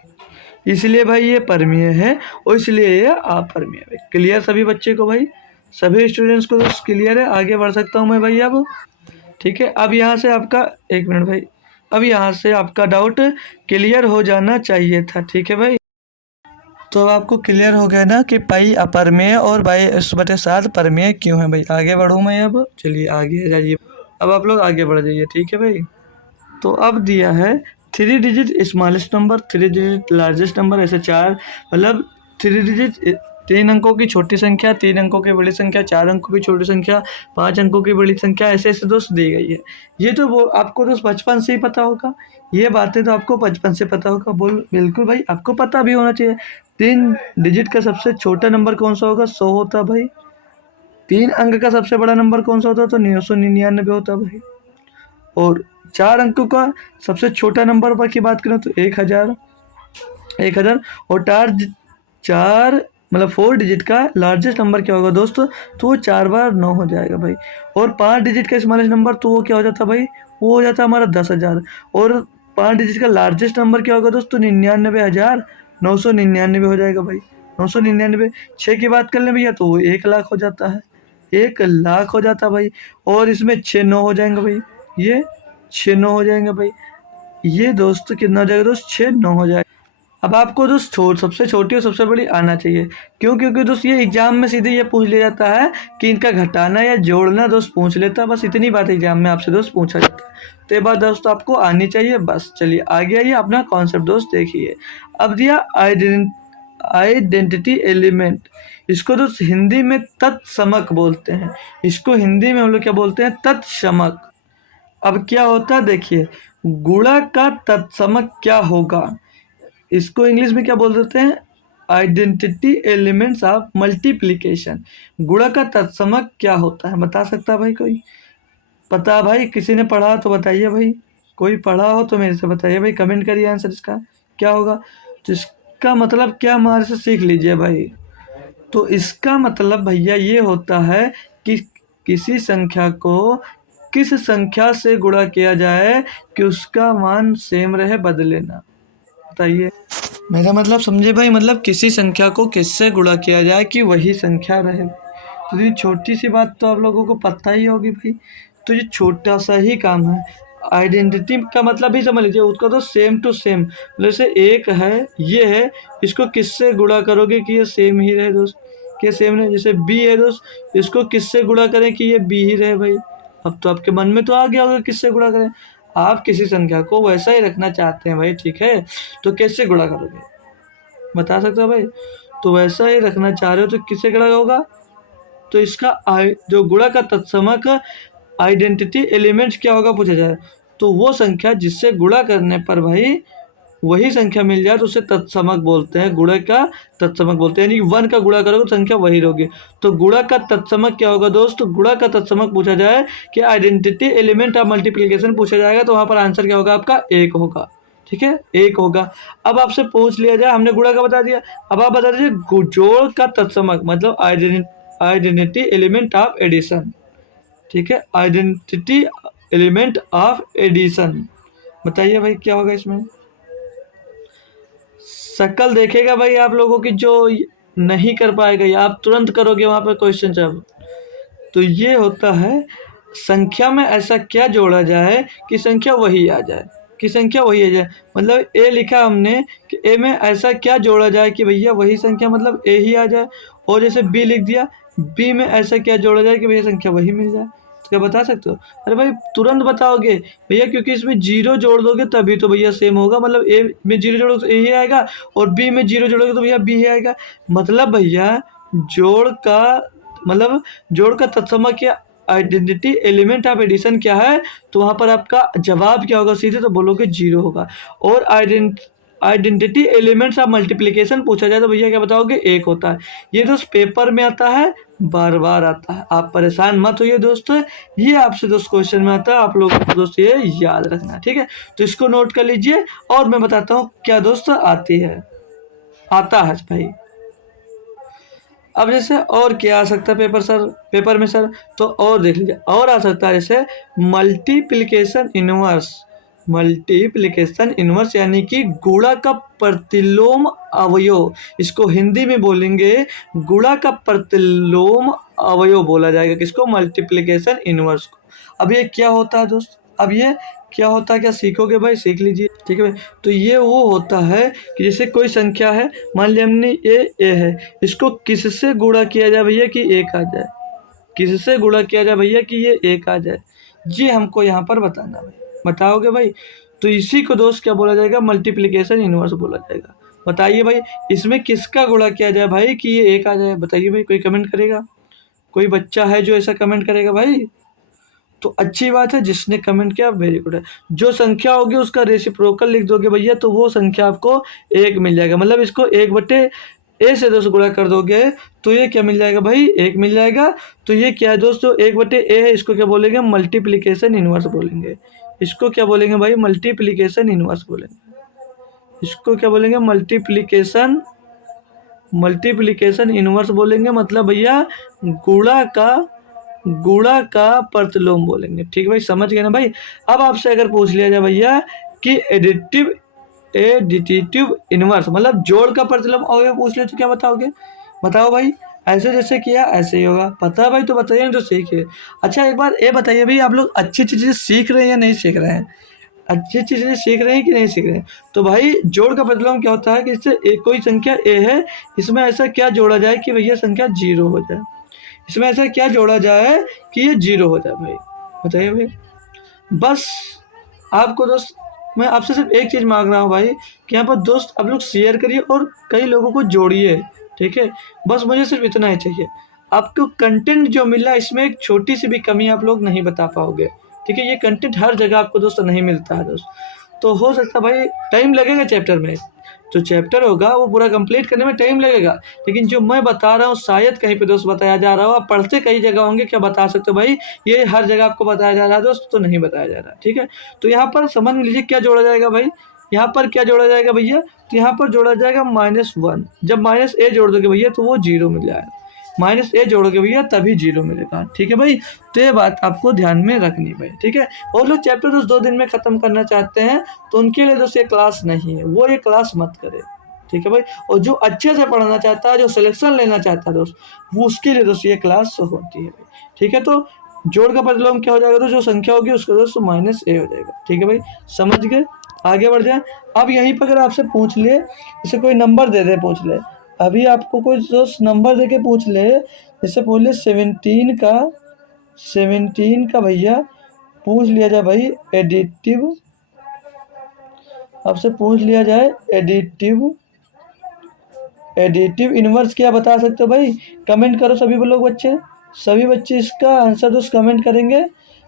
इसलिए भाई ये परमेय है, और इसलिए ये अपरमेय है। क्लियर सभी बच्चे को भाई, सभी स्टूडेंट्स को क्लियर है? आगे बढ़ सकता हूँ मैं भाई अब, ठीक है? अब यहाँ से आपका, एक मिनट भाई, अब यहाँ से आपका डाउट क्लियर हो जाना चाहिए था, ठीक है भाई? तो अब आपको क्लियर हो गया ना कि पाई अपरमेय और 22/7 परमेय क्यों है भाई? आगे बढ़ूँ मैं अब? चलिए आगे जाइए, अब आप लोग आगे बढ़ जाइए, ठीक है भाई? तो अब दिया है 3 digit smallest number, 3 digit largest number, ऐसे 4, मतलब 3 डिजिट 3 अंकों की छोटी संख्या, 3 अंकों की बड़ी संख्या, 4 अंकों की छोटी संख्या, 5 अंकों की बड़ी संख्या, ऐसे-ऐसे दोस्त दी गई है। ये तो वो आपको दोस्त बचपन से ही पता होगा, ये बातें तो आपको बचपन से पता होगा। बिल्कुल भाई आपको पता भी होना चाहिए। 3 डिजिट का सबसे छोटा नंबर कौन-सा होगा? 100 होता है भाई। 3 अंक का सबसे बड़ा नंबर कौन-सा होता है? तो 999 होता है भाई। और 4 अंकों का सबसे छोटा नंबर पर की बात करें तो 1000, 1000। और 4 मतलब 4 डिजिट का लार्जेस्ट नंबर क्या होगा दोस्तों? तो वो 4 बार 9 हो जाएगा भाई। और 5 डिजिट का स्मॉलेस्ट नंबर तो वो क्या हो जाता है भाई? वो हो जाता है हमारा 10,000। और 5 डिजिट का लार्जेस्ट नंबर क्या होगा दोस्तों? 99,999 हो जाएगा भाई। 999। 6 की बात कर लें भैया तो वो 1,00,000 हो जाता है। 1,00,000 हो जाता है भाई। और इसमें 6 9 हो जाएंगे भाई। ये 6 9 हो जाएंगे भाई। ये दोस्त कितना हो जाएगा दोस्त? 6 9 हो जाएगा। अब आपको दोस्त सबसे छोटी और सबसे बड़ी आना चाहिए। क्यों? क्योंकि दोस्त ये एग्जाम में सीधे ये पूछ लिया जाता है कि इनका घटाना या जोड़ना दोस्त पूछ लेता है। बस इतनी बात एग्जाम में आपसे दोस्त पूछा जाता है। तो ये बात दोस्त आपको आनी चाहिए बस। चलिए आगे आइए, अपना कॉन्सेप्ट दोस्त देखिए। अब दिया आइडेंटिटी एलिमेंट। इसको दोस्त हिंदी में तत्समक बोलते हैं। इसको हिंदी में हम लोग क्या बोलते हैं? तत्समक। अब क्या होता है देखिए, गुणा का तत्समक क्या होगा? इसको इंग्लिश में क्या बोल देते हैं? Identity elements of multiplication. गुणा का तत्समक क्या होता है? बता सकता है भाई कोई? पता है भाई? किसी ने पढ़ा तो बताइए भाई। कोई पढ़ा हो तो मेरे से बताइए भाई, कमेंट करिए आंसर इसका क्या होगा। तो इसका मतलब क्या, हमारे से सीख लीजिए भाई। तो इसका मतलब भैया ये होता है कि किसी संख्या को किस संख्या से गुणा किया जाए कि उसका मान सेम रहे, बदले ना। बताइए। मेरा मतलब समझे भाई, मतलब किसी संख्या को किससे गुणा किया जाए कि वही संख्या रहे। तो ये छोटी सी बात तो आप लोगों को पता ही होगी भाई। तो ये छोटा सा ही काम है। आइडेंटिटी का मतलब भी समझ लीजिए, उसका तो सेम टू सेम, जैसे एक है, ये है, इसको किससे गुणा करोगे कि ये सेम ही रहे दोस्त, कि ये सेम रहे। जैसे बी है दोस्त, इसको किससे गुणा करें कि ये बी ही रहे भाई। अब तो आपके मन में तो आ गया होगा किससे गुणा करें। आप किसी संख्या को वैसा ही रखना चाहते हैं भाई, ठीक है, तो कैसे गुणा करोगे? बता सकते हो भाई? तो वैसा ही रखना चाह रहे हो तो किससे गुणा होगा? तो इसका जो गुणा का तत्समक आइडेंटिटी एलिमेंट्स क्या होगा पूछा जाए, तो वो संख्या जिससे गुणा करने पर भाई वही संख्या मिल जाए तो उसे तत्समक बोलते हैं। गुणा का तत्समक बोलते हैं, यानी 1 का गुणा करोगे तो संख्या वही रहोगी। तो गुणा का तत्समक क्या होगा दोस्त? तो गुणा का तत्समक पूछा जाए कि आइडेंटिटी एलिमेंट ऑफ मल्टीप्लिकेशन पूछा जाएगा तो वहाँ पर आंसर क्या होगा आपका? 1 होगा। ठीक है, 1 होगा। अब आपसे पूछ लिया जाए, हमने गुणा का बता दिया, अब आप बता दीजिए जोड़ का तत्समक मतलब आइडेंटिटी एलिमेंट ऑफ एडिशन। ठीक है, आइडेंटिटी एलिमेंट ऑफ एडिशन। बताइए भाई क्या होगा इसमें? शक्ल देखेगा भाई आप लोगों की, जो नहीं कर पाएगा या आप तुरंत करोगे वहां पर क्वेश्चन जब। तो ये होता है संख्या में ऐसा क्या जोड़ा जाए कि संख्या वही आ जाए, कि संख्या वही आ जाए। मतलब ए लिखा हमने कि ए में ऐसा क्या जोड़ा जाए कि भैया वही संख्या मतलब ए ही आ जाए। और जैसे बी लिख दिया, बी में ऐसा क्या जोड़ा जाए कि भैया संख्या वही मिल जाए। तो क्या बता सकते हो? अरे भाई तुरंत बताओगे भैया, क्योंकि इसमें जीरो जोड़ दोगे तभी तो भैया सेम होगा। मतलब ए में जीरो जोड़ोगे तो ए ही आएगा, और बी में जीरो जोड़ोगे तो भैया बी ही आएगा। मतलब भैया जोड़ का मतलब जोड़ का तत्समक या आइडेंटिटी एलिमेंट ऑफ एडिशन क्या है, तो वहां पर आपका जवाब क्या होगा? सीधे तो बोलोगे जीरो होगा। और आइडेंटिटी एलिमेंट्स ऑफ मल्टीप्लिकेशन पूछा जाए तो भैया क्या बताओगे? 1 होता है। ये दोस्त पेपर में आता है, बार बार आता है, आप परेशान मत होइए दोस्तों। ये आपसे दोस्त क्वेश्चन में आता है, आप लोग दोस्त ये याद रखना, ठीक है। तो इसको नोट कर लीजिए और मैं बताता हूँ क्या दोस्त आती है, आता है भाई। अब जैसे और क्या आ सकता है पेपर में सर, तो और देख लीजिए, और आ सकता है जैसे मल्टीप्लिकेशन इनवर्स। मल्टीप्लिकेशन इनवर्स यानी कि गुणा का प्रतिलोम अवयव। इसको हिंदी में बोलेंगे गुणा का प्रतिलोम अवयव बोला जाएगा। किसको? मल्टीप्लिकेशन इनवर्स को। अब ये क्या होता है दोस्त? अब ये क्या होता है, क्या सीखोगे भाई? सीख लीजिए, ठीक है भाई। तो ये वो होता है कि जैसे कोई संख्या है, मान लिया हमने ए है, इसको किससे गुणा किया जाए भैया कि 1 आ जाए। किससे गुणा किया जाए भैया कि ये 1 आ जाए, ये हमको यहाँ पर बताना भाई। बताओगे भाई? तो इसी को दोस्त क्या बोला जाएगा? मल्टीप्लिकेशन इनवर्स बोला जाएगा। बताइए भाई, इसमें किसका गुणा किया जाए भाई कि ये एक आ जाए? बताइए भाई, कोई कमेंट करेगा? कोई बच्चा है जो ऐसा कमेंट करेगा भाई? तो अच्छी बात है, जिसने कमेंट किया वेरी गुड है। जो संख्या होगी उसका रेसिप्रोकल लिख दोगे भैया, तो वो संख्या आपको एक मिल जाएगा। मतलब इसको एक बटे ए से दोस्त गुणा कर दोगे तो ये क्या मिल जाएगा भाई? एक मिल जाएगा। तो ये क्या है दोस्तों? एक बटे ए है, इसको क्या बोलेंगे? मल्टीप्लीकेशन इनवर्स बोलेंगे। इसको क्या बोलेंगे भाई? मल्टीप्लीकेशन इनवर्स बोलेंगे। इसको क्या बोलेंगे? मल्टीप्लीकेशन इनवर्स बोलेंगे। मतलब भैया गुणा का प्रतिलोम बोलेंगे। ठीक है भाई, समझ गए ना भाई? अब आपसे अगर पूछ लिया जाए भैया कि एडिटिव इनवर्स मतलब जोड़ का प्रतिलोम और पूछ ले तो क्या बताओगे? बताओ भाई। ऐसे जैसे किया ऐसे ही होगा। पता है भाई तो बताइए, नहीं तो सीखिए। अच्छा एक बार ये बताइए भाई, आप लोग अच्छी चीजें सीख रहे हैं या नहीं सीख रहे हैं? अच्छी चीजें सीख रहे हैं कि नहीं सीख रहे हैं? तो भाई जोड़ का प्रतिलोम क्या होता है कि इससे कोई संख्या ए है, इसमें ऐसा क्या जोड़ा जाए कि भैया संख्या जीरो हो जाए? इसमें ऐसा क्या जोड़ा जाए कि ये जीरो हो जाए भाई? बताइए भाई। बस आपको दोस्त, मैं आपसे सिर्फ एक चीज़ मांग रहा हूँ भाई कि यहाँ पर दोस्त आप लोग शेयर करिए और कई लोगों को जोड़िए। ठीक है, बस मुझे सिर्फ इतना ही चाहिए। आपको कंटेंट जो मिला इसमें एक छोटी सी भी कमी आप लोग नहीं बता पाओगे। ठीक है, ये कंटेंट हर जगह आपको दोस्त नहीं मिलता है दोस्त। तो हो सकता है भाई टाइम लगेगा चैप्टर में, जो चैप्टर होगा वो पूरा कंप्लीट करने में टाइम लगेगा, लेकिन जो मैं बता रहा हूँ शायद कहीं पे दोस्त बताया जा रहा हो। आप पढ़ते कई जगह होंगे, क्या बता सकते हो भाई ये हर जगह आपको बताया जा रहा है दोस्त? तो नहीं बताया जा रहा। ठीक है, तो यहाँ पर समझ लीजिए क्या जोड़ा जाएगा भाई। यहाँ पर क्या जोड़ा जाएगा भैया? तो यहाँ पर जोड़ा जाएगा -1। जब माइनस ए जोड़ दोगे भैया तो वो जीरो मिल जाएगा। माइनस ए जोड़ोगे भैया तभी जीरो मिलेगा। ठीक है भाई, तो ये बात आपको ध्यान में रखनी भाई। ठीक है, और लोग चैप्टर दोस्त 2 दिन में खत्म करना चाहते हैं तो उनके लिए दोस्त ये क्लास नहीं है, वो ये क्लास मत करे। ठीक है भाई, और जो अच्छे से पढ़ना चाहता है, जो सिलेक्शन लेना चाहता है दोस्त, वो उसके लिए दोस्त ये क्लास होती है भाई। ठीक है, तो जोड़ का प्रतिलोम क्या हो जाएगा? तो जो संख्या होगी उसका दोस्त -a हो जाएगा। ठीक है भाई, समझ गए? आगे बढ़ जाए। अब यहीं पर अगर आपसे पूछ ले, जैसे कोई नंबर दे दे पूछ ले, अभी आपको कोई दोस्त नंबर दे के पूछ ले, जैसे पूछ ले 17 का भैया पूछ लिया जाए भाई एडिटिव, आपसे पूछ लिया जाए एडिटिव एडिटिव इनवर्स क्या बता सकते हो भाई? कमेंट करो सभी लोग, बच्चे सभी बच्चे इसका आंसर दोस्त कमेंट करेंगे।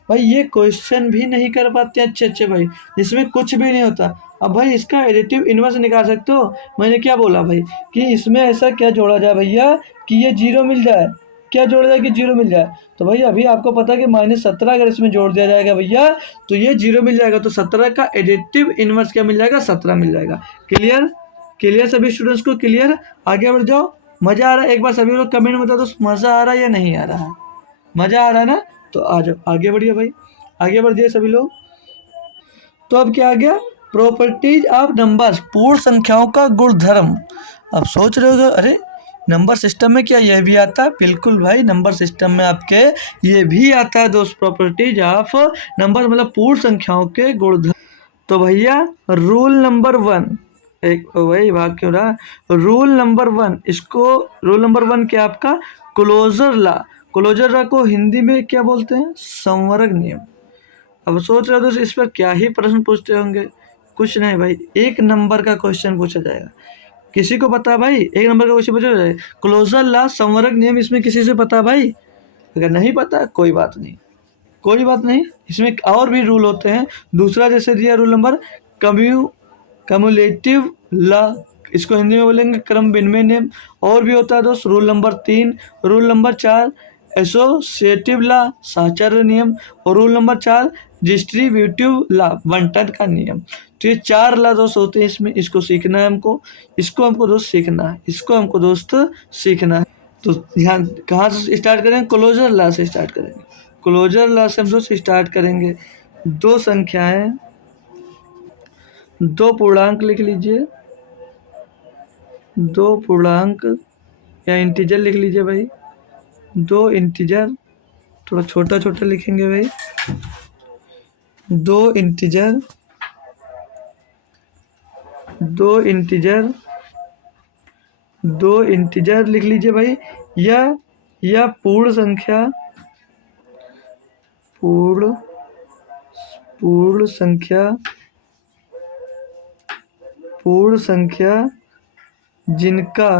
भाई ये क्वेश्चन भी नहीं कर पाते अच्छे अच्छे भाई, जिसमें कुछ भी नहीं होता। अब भाई इसका एडिटिव इनवर्स निकाल सकते हो? मैंने क्या बोला भाई कि इसमें ऐसा क्या जोड़ा जाए भैया कि ये जीरो मिल जाए? क्या जोड़ा जाए कि जीरो मिल जाए? तो भाई अभी आपको पता है कि -17 अगर इसमें जोड़ दिया जाएगा भैया तो ये जीरो मिल जाएगा। तो 17 का एडिटिव इनवर्स क्या मिल जाएगा? 17 मिल जाएगा। क्लियर? क्लियर सभी स्टूडेंट्स को? क्लियर? आगे बढ़ जाओ। मजा आ रहा है? एक बार सभी लोग कमेंट में बता दो मजा आ रहा है या नहीं आ रहा है? मजा आ रहा है ना? तो आ जाओ आगे बढ़िए भाई, आगे बढ़ जाइए सभी लोग। तो अब क्या आ गया? प्रॉपर्टीज ऑफ नंबर्स, पूर्ण संख्याओं का गुणधर्म। अब सोच रहे हो अरे नंबर सिस्टम में क्या ये भी आता है? बिल्कुल भाई, नंबर सिस्टम में आपके ये भी आता है दोस्त, प्रॉपर्टीज ऑफ नंबर मतलब पूर्ण संख्याओं के गुणधर्म। तो भैया रूल नंबर 1, एक वही भाग क्यों रहा? रूल नंबर 1, इसको रूल नंबर 1 क्या आपका? क्लोजर ला। क्लोजर ला को हिंदी में क्या बोलते हैं? संवरक नियम। अब सोच रहे हो दोस्त इस पर क्या ही प्रश्न पूछते होंगे? कुछ नहीं भाई, एक नंबर का क्वेश्चन पूछा जाएगा। किसी को पता भाई? एक नंबर का क्वेश्चन पूछा जाएगा, क्लोजर ला संवरक नियम, इसमें किसी से पता भाई? अगर नहीं पता कोई बात नहीं, कोई बात नहीं, इसमें और भी रूल होते हैं। दूसरा जैसे दिया रूल नंबर कम्युलेटिव ला, इसको हिंदी में बोलेंगे क्रम विनिमय नियम। और भी होता है दोस्त rule number 3। Rule number 4 associative law, साहचर्य नियम। और रूल नंबर 4 डिस्ट्रीब्यूटिव ला, बंटन का नियम। तो ये 4 ला दोस्त होते हैं इसमें, इसको सीखना है हमको, इसको हमको दोस्त सीखना है, इसको हमको दोस्त सीखना है। तो ध्यान कहाँ से स्टार्ट करेंगे? क्लोजर ला से स्टार्ट करेंगे। क्लोजर ला से हम दोस्त स्टार्ट करेंगे। दो संख्याएं, दो पूर्णांक लिख लीजिए, दो पूर्णांक या इंटीजर लिख लीजिए भाई। दो इंटीजर, थोड़ा छोटा छोटा लिखेंगे भाई। दो इंटीजर, दो इंटीजर, दो इंटीजर लिख लीजिए भाई। या पूर्ण संख्या, पूर्ण पूर्ण संख्या, पूर्ण संख्या जिनका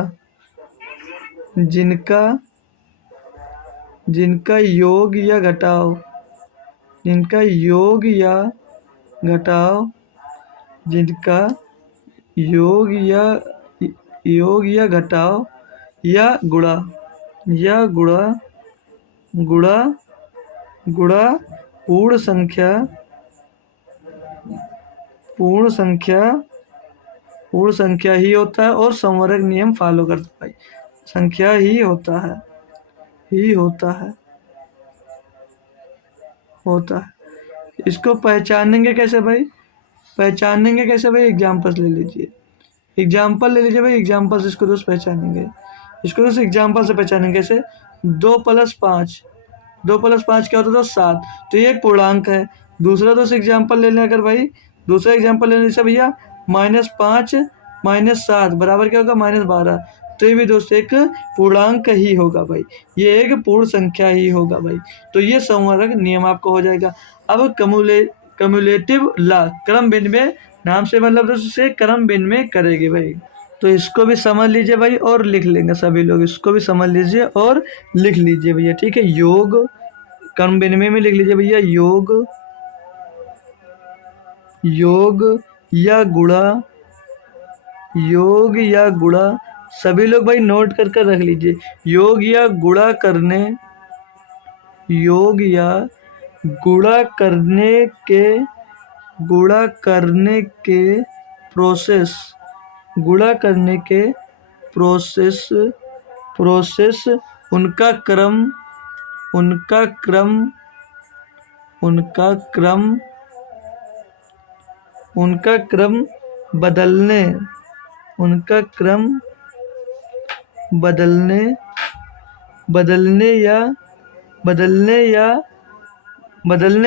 जिनका जिनका योग या घटाव, जिनका योग या घटाव, जिनका योग या घटाव या गुणा गुणा गुणा पूर्ण संख्या पूर्ण संख्या ही होता है और संवर्ग नियम फॉलो करता है भाई। संख्या ही होता है इसको पहचानेंगे कैसे भाई? एग्जाम्पल्स ले लीजिए। भाई, एग्जाम्पल से इसको दोस्त पहचानेंगे। इसको दोस्त एग्जाम्पल से पहचानेंगे कैसे? 2+5, 2+5 क्या होता है दोस्त? 7। तो ये एक पूर्णांक है। दूसरा दोस्त एग्जाम्पल ले लें अगर भाई, दूसरा एग्जाम्पल लेने से भैया -5 -7 बराबर क्या होगा? -12। तो ये भी दोस्त एक पूर्णांक ही होगा भाई, ये एक पूर्ण संख्या ही होगा भाई। तो ये संवर्ग नियम आपको हो जाएगा। अब कम्युलेटिव ला, क्रम विनिमय नाम से मतलब दोस्त इसे क्रम विनिमय करेगी भाई। तो इसको भी समझ लीजिए भाई और लिख लेंगे सभी लोग। इसको भी समझ लीजिए और लिख लीजिए भैया, ठीक है। योग क्रम विनिमय में लिख लीजिए भैया, योग या गुणा, सभी लोग भाई नोट कर कर रख लीजिए। योग या गुणा करने के प्रोसेस उनका क्रम बदलने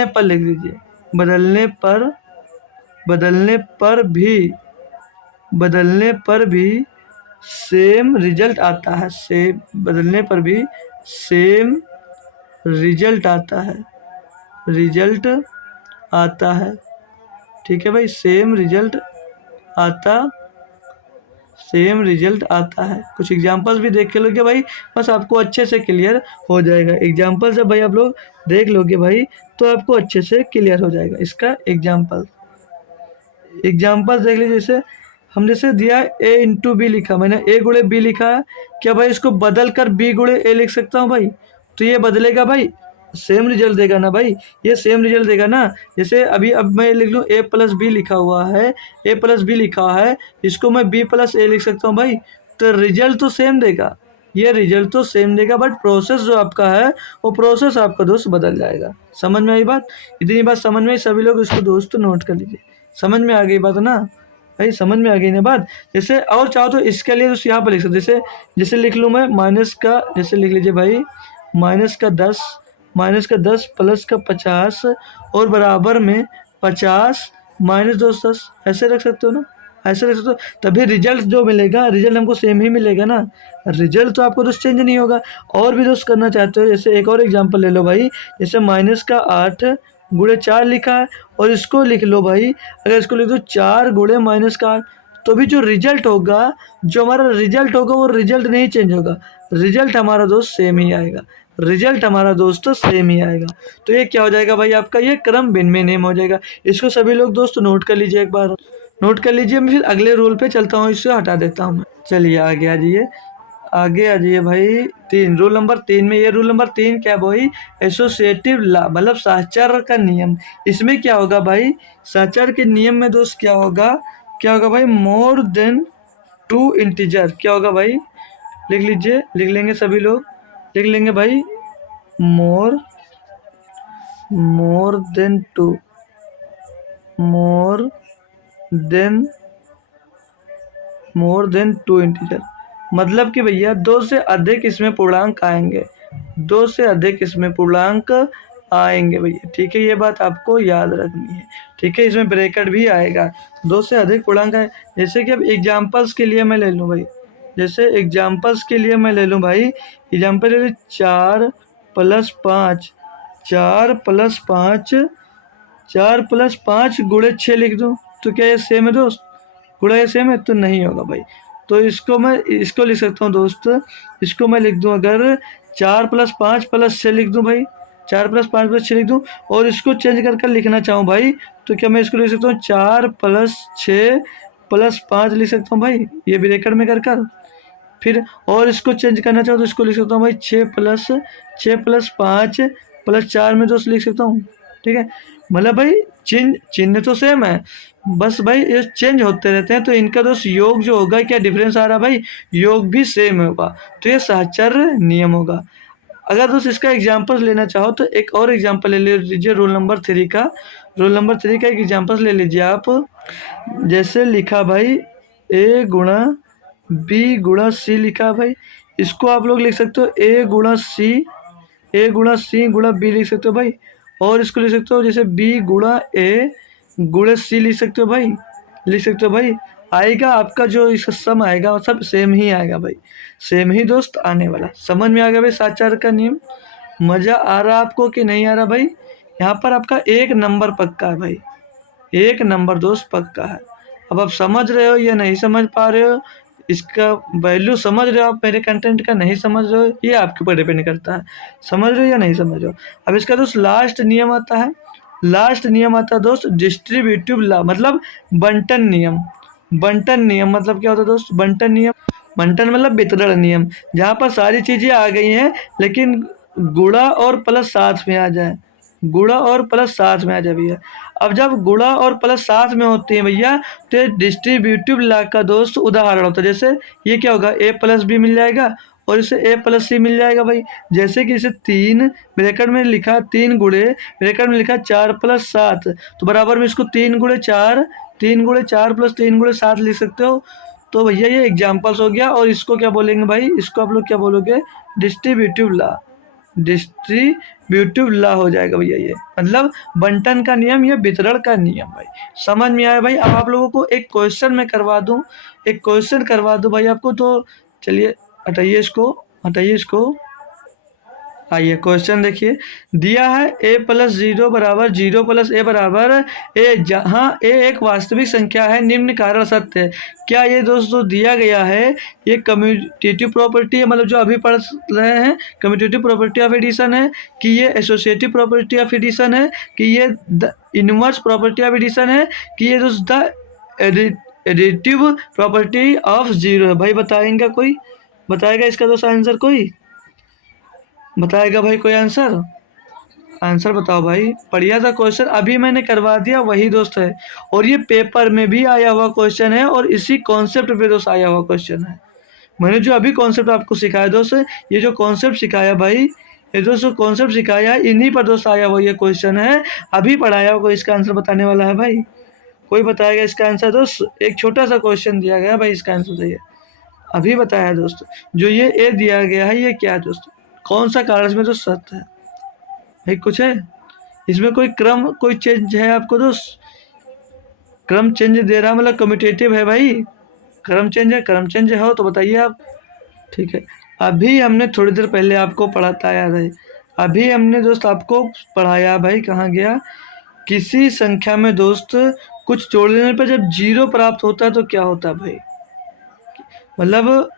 पर लिख दीजिए। बदलने पर भी सेम रिजल्ट आता है। बदलने पर भी सेम रिजल्ट आता है। ठीक है भाई, सेम रिजल्ट आता है। कुछ एग्जाम्पल्स भी देख के लोगे भाई, बस आपको अच्छे से क्लियर हो जाएगा। एग्जाम्पल से भाई आप लोग देख लोगे भाई तो आपको अच्छे से क्लियर हो जाएगा। इसका एग्जाम्पल देख लीजिए। जैसे दिया a×b लिखा, मैंने a गुणे b लिखा है। क्या भाई इसको बदल कर b गुणे a लिख सकता हूँ भाई? तो ये बदलेगा भाई, सेम रिजल्ट देगा ना भाई, ये सेम रिजल्ट देगा ना। जैसे अब मैं लिख लूँ a+b लिखा हुआ है, इसको मैं b+a लिख सकता हूँ भाई, तो रिजल्ट तो सेम देगा, बट प्रोसेस जो आपका है वो प्रोसेस आपका दोस्त बदल जाएगा। समझ में आई बात? इतनी बात समझ में आई? सभी लोग इसको दोस्त नोट कर लीजिए। समझ में आ गई बात ना भाई? समझ में आ गई ना बात? जैसे और चाहो तो इसके लिए दोस्त यहाँ पर लिख सकते, जैसे लिख लूँ मैं जैसे लिख लीजिए भाई -10 +50 और बराबर में 50 -10 ऐसे रख सकते हो ना? तभी रिजल्ट जो मिलेगा, रिजल्ट हमको सेम ही मिलेगा ना। रिजल्ट तो आपको दोस्त चेंज नहीं होगा। और भी दोस्त करना चाहते हो, जैसे एक और एग्जांपल ले लो भाई, जैसे -8 × 4 लिखा है और इसको लिख लो भाई, अगर इसको लिख दो 4 × -8, तो भी जो हमारा रिजल्ट होगा वो रिजल्ट नहीं चेंज होगा। रिजल्ट हमारा दोस्त सेम ही आएगा। तो ये क्या हो जाएगा भाई आपका? ये क्रम विनिमय नियम हो जाएगा। इसको सभी लोग दोस्त नोट कर लीजिए, एक बार नोट कर लीजिए। मैं फिर अगले रूल पे चलता हूँ, इससे हटा देता हूँ मैं। चलिए आगे आ जाइए भाई। रूल नंबर 3 में, ये रूल नंबर 3 क्या भाई? एसोसिएटिव लॉ, मतलब साहचर्य का नियम। इसमें क्या होगा भाई? साहचर्य के नियम में दोस्त क्या होगा भाई? More than 2 integer. क्या होगा भाई? लिख लेंगे सभी लोग, लिख लेंगे भाई। मोर देन 2 इंटीजर, मतलब कि भैया 2 से अधिक इसमें पूर्णांक आएंगे भैया। ठीक है, ये बात आपको याद रखनी है। ठीक है, इसमें ब्रैकेट भी आएगा, 2 से अधिक पूर्णांक है। जैसे कि अब एग्जाम्पल्स के लिए मैं ले लूँ भाई, एग्जाम्पल ले लो 4 + 5, 4 + 5 × 6 लिख दूँ, तो क्या ये सेम है दोस्त? गुणा ये सेम है? तो नहीं होगा भाई। तो इसको मैं इसको लिख सकता हूँ दोस्त, इसको मैं लिख दूँ अगर 4+5+6 लिख दूँ भाई, 4+5+6 लिख दूँ, और इसको चेंज कर कर लिखना चाहूँ भाई, तो क्या मैं इसको लिख सकता हूँ 4+6+5 लिख सकता हूँ भाई, ये ब्रैकेट में कर कर। फिर और इसको चेंज करना चाहो तो इसको लिख सकता हूँ भाई 6+5+4 में दोस्त लिख सकता हूँ। ठीक है, मतलब भाई चिन्ह चिन्ह तो सेम है, बस भाई ये चेंज होते रहते हैं, तो इनका दोस्त योग जो होगा, क्या डिफरेंस आ रहा है भाई, योग भी सेम होगा, तो ये सहचर्य नियम होगा। अगर दोस्त इसका एग्जाम्पल लेना चाहो तो एक और एग्जाम्पल ले लीजिए रोल नंबर 3 का। रोल नंबर 3 का एक एग्जाम्पल ले लीजिए आप। जैसे लिखा भाई ए गुणा बी गुणा सी लिखा भाई, इसको आप लोग लिख सकते हो ए गुणा सी गुणा बी लिख सकते हो भाई, और इसको लिख सकते हो जैसे बी गुणा ए गुणा सी लिख सकते हो भाई, लिख सकते हो भाई। आएगा आपका जो इसका सम आएगा वो सब सेम ही आएगा भाई, सेम ही दोस्त आने वाला। समझ में आ गया भाई साचार का नियम? मजा आ रहा आपको कि नहीं आ रहा भाई? यहाँ पर आपका 1 नंबर पक्का है भाई, 1 नंबर दोस्त पक्का है। अब आप समझ रहे हो या नहीं समझ पा रहे हो, इसका वैल्यू समझ रहे हो आप मेरे कंटेंट का, नहीं समझ रहे हो, ये आपके ऊपर डिपेंड करता है, समझ रहे हो या नहीं समझ रहे हो। अब इसका दोस्त लास्ट नियम आता है, लास्ट नियम आता है दोस्त डिस्ट्रीब्यूटिव लॉ, मतलब बंटन नियम। बंटन नियम मतलब क्या होता है दोस्त? बंटन नियम, बंटन मतलब वितरण नियम, जहाँ पर सारी चीज़ें आ गई हैं लेकिन गुणा और प्लस साथ में आ जाए, गुणा और प्लस साथ में आ जाए भैया। अब जब गुणा और प्लस साथ में होती हैं भैया, तो डिस्ट्रीब्यूटिव लॉ का दोस्त उदाहरण होता है। जैसे ये क्या होगा, ए प्लस बी मिल जाएगा और इसे ए प्लस सी मिल जाएगा भाई। जैसे कि इसे 3 ब्रैकेट में लिखा, 3 गुणे ब्रैकेट में लिखा 4+7, तो बराबर में इसको 3 गुणे 4, 3 गुणे 4 प्लस 3 गुणे 7 लिख सकते हो। तो भैया ये एग्जाम्पल्स हो गया, और इसको क्या बोलेंगे भाई, इसको आप लोग क्या बोलोगे, डिस्ट्रीब्यूटिव लॉ, डिस्ट्रीब्यूटिव लॉ हो जाएगा भैया ये, मतलब बंटन का नियम या वितरण का नियम भाई। समझ में आया भाई? अब आप लोगों को एक क्वेश्चन मैं करवा दूं, एक क्वेश्चन करवा दूं भाई आपको, तो चलिए हटाइए इसको, हटाइए इसको। आइए क्वेश्चन देखिए, दिया है a+0=0+a=a, जहाँ a एक वास्तविक संख्या है, निम्न कारण सत्य है। क्या ये दोस्तों दिया गया है, ये कम्यूटेटिव प्रॉपर्टी है, मतलब जो अभी पढ़ रहे हैं कम्यूटेटिव प्रॉपर्टी ऑफ एडिशन है, कि ये एसोसिएटिव प्रॉपर्टी ऑफ एडिशन है, कि ये the inverse property of addition है, कि ये दोस्त the additive property of zero है? भाई बताएंगे कोई, बताएगा इसका दोस्त आंसर, कोई बताएगा भाई कोई आंसर? आंसर बताओ भाई। बढ़िया सा क्वेश्चन अभी मैंने करवा दिया, वही दोस्त है, और ये पेपर में भी आया हुआ क्वेश्चन है, और इसी कॉन्सेप्ट पे दोस्त आया हुआ क्वेश्चन है। मैंने जो अभी कॉन्सेप्ट आपको सिखाया दोस्त, ये जो कॉन्सेप्ट सिखाया भाई, ये दोस्तों कॉन्सेप्ट सिखाया है, इन्हीं पर दोस्त आया हुआ ये क्वेश्चन है, अभी पढ़ाया हुआ। कोई इसका आंसर बताने वाला है भाई? कोई बताएगा इसका आंसर दोस्त? एक छोटा सा क्वेश्चन दिया गया भाई, इसका आंसर चाहिए, अभी बताया दोस्त। जो ये ए दिया गया है, ये क्या है दोस्त, कौन सा कारण इसमें दोस्त सत्य है भाई? कुछ है इसमें, कोई क्रम कोई चेंज है आपको दोस्त? क्रम चेंज दे रहा, मतलब कम्यूटेटिव है भाई, क्रम चेंज है, क्रम चेंज हो तो बताइए आप। ठीक है, अभी हमने थोड़ी देर पहले आपको पढ़ाया है, अभी हमने दोस्त आपको पढ़ाया भाई, कहाँ गया, किसी संख्या में दोस्त कुछ जोड़ने पर जब जीरो प्राप्त होता है तो क्या होता है भाई, मतलब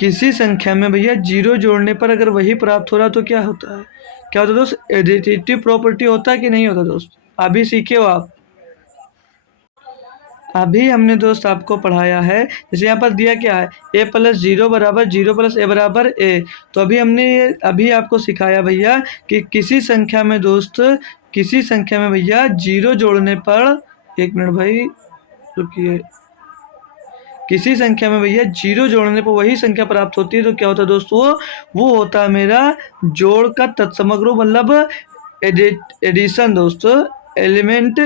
किसी संख्या में भैया जीरो जोड़ने पर अगर वही प्राप्त हो रहा तो क्या होता है, क्या होता है दोस्त, एडिटिव प्रॉपर्टी होता है कि नहीं होता दोस्त? अभी सीखे हो आप, अभी हमने दोस्त आपको पढ़ाया है। जैसे यहाँ पर दिया क्या है, a+0=0+a=a, तो अभी हमने ये अभी आपको सिखाया भैया कि किसी संख्या में दोस्त, किसी संख्या में भैया जीरो जोड़ने पर, एक मिनट भाई रुकिए, किसी संख्या में भैया जीरो जोड़ने पर वही संख्या प्राप्त होती है, तो क्या होता है दोस्त, वो होता है मेरा जोड़ का तत्समग्र रूप, मतलब एडिशन दोस्तों, element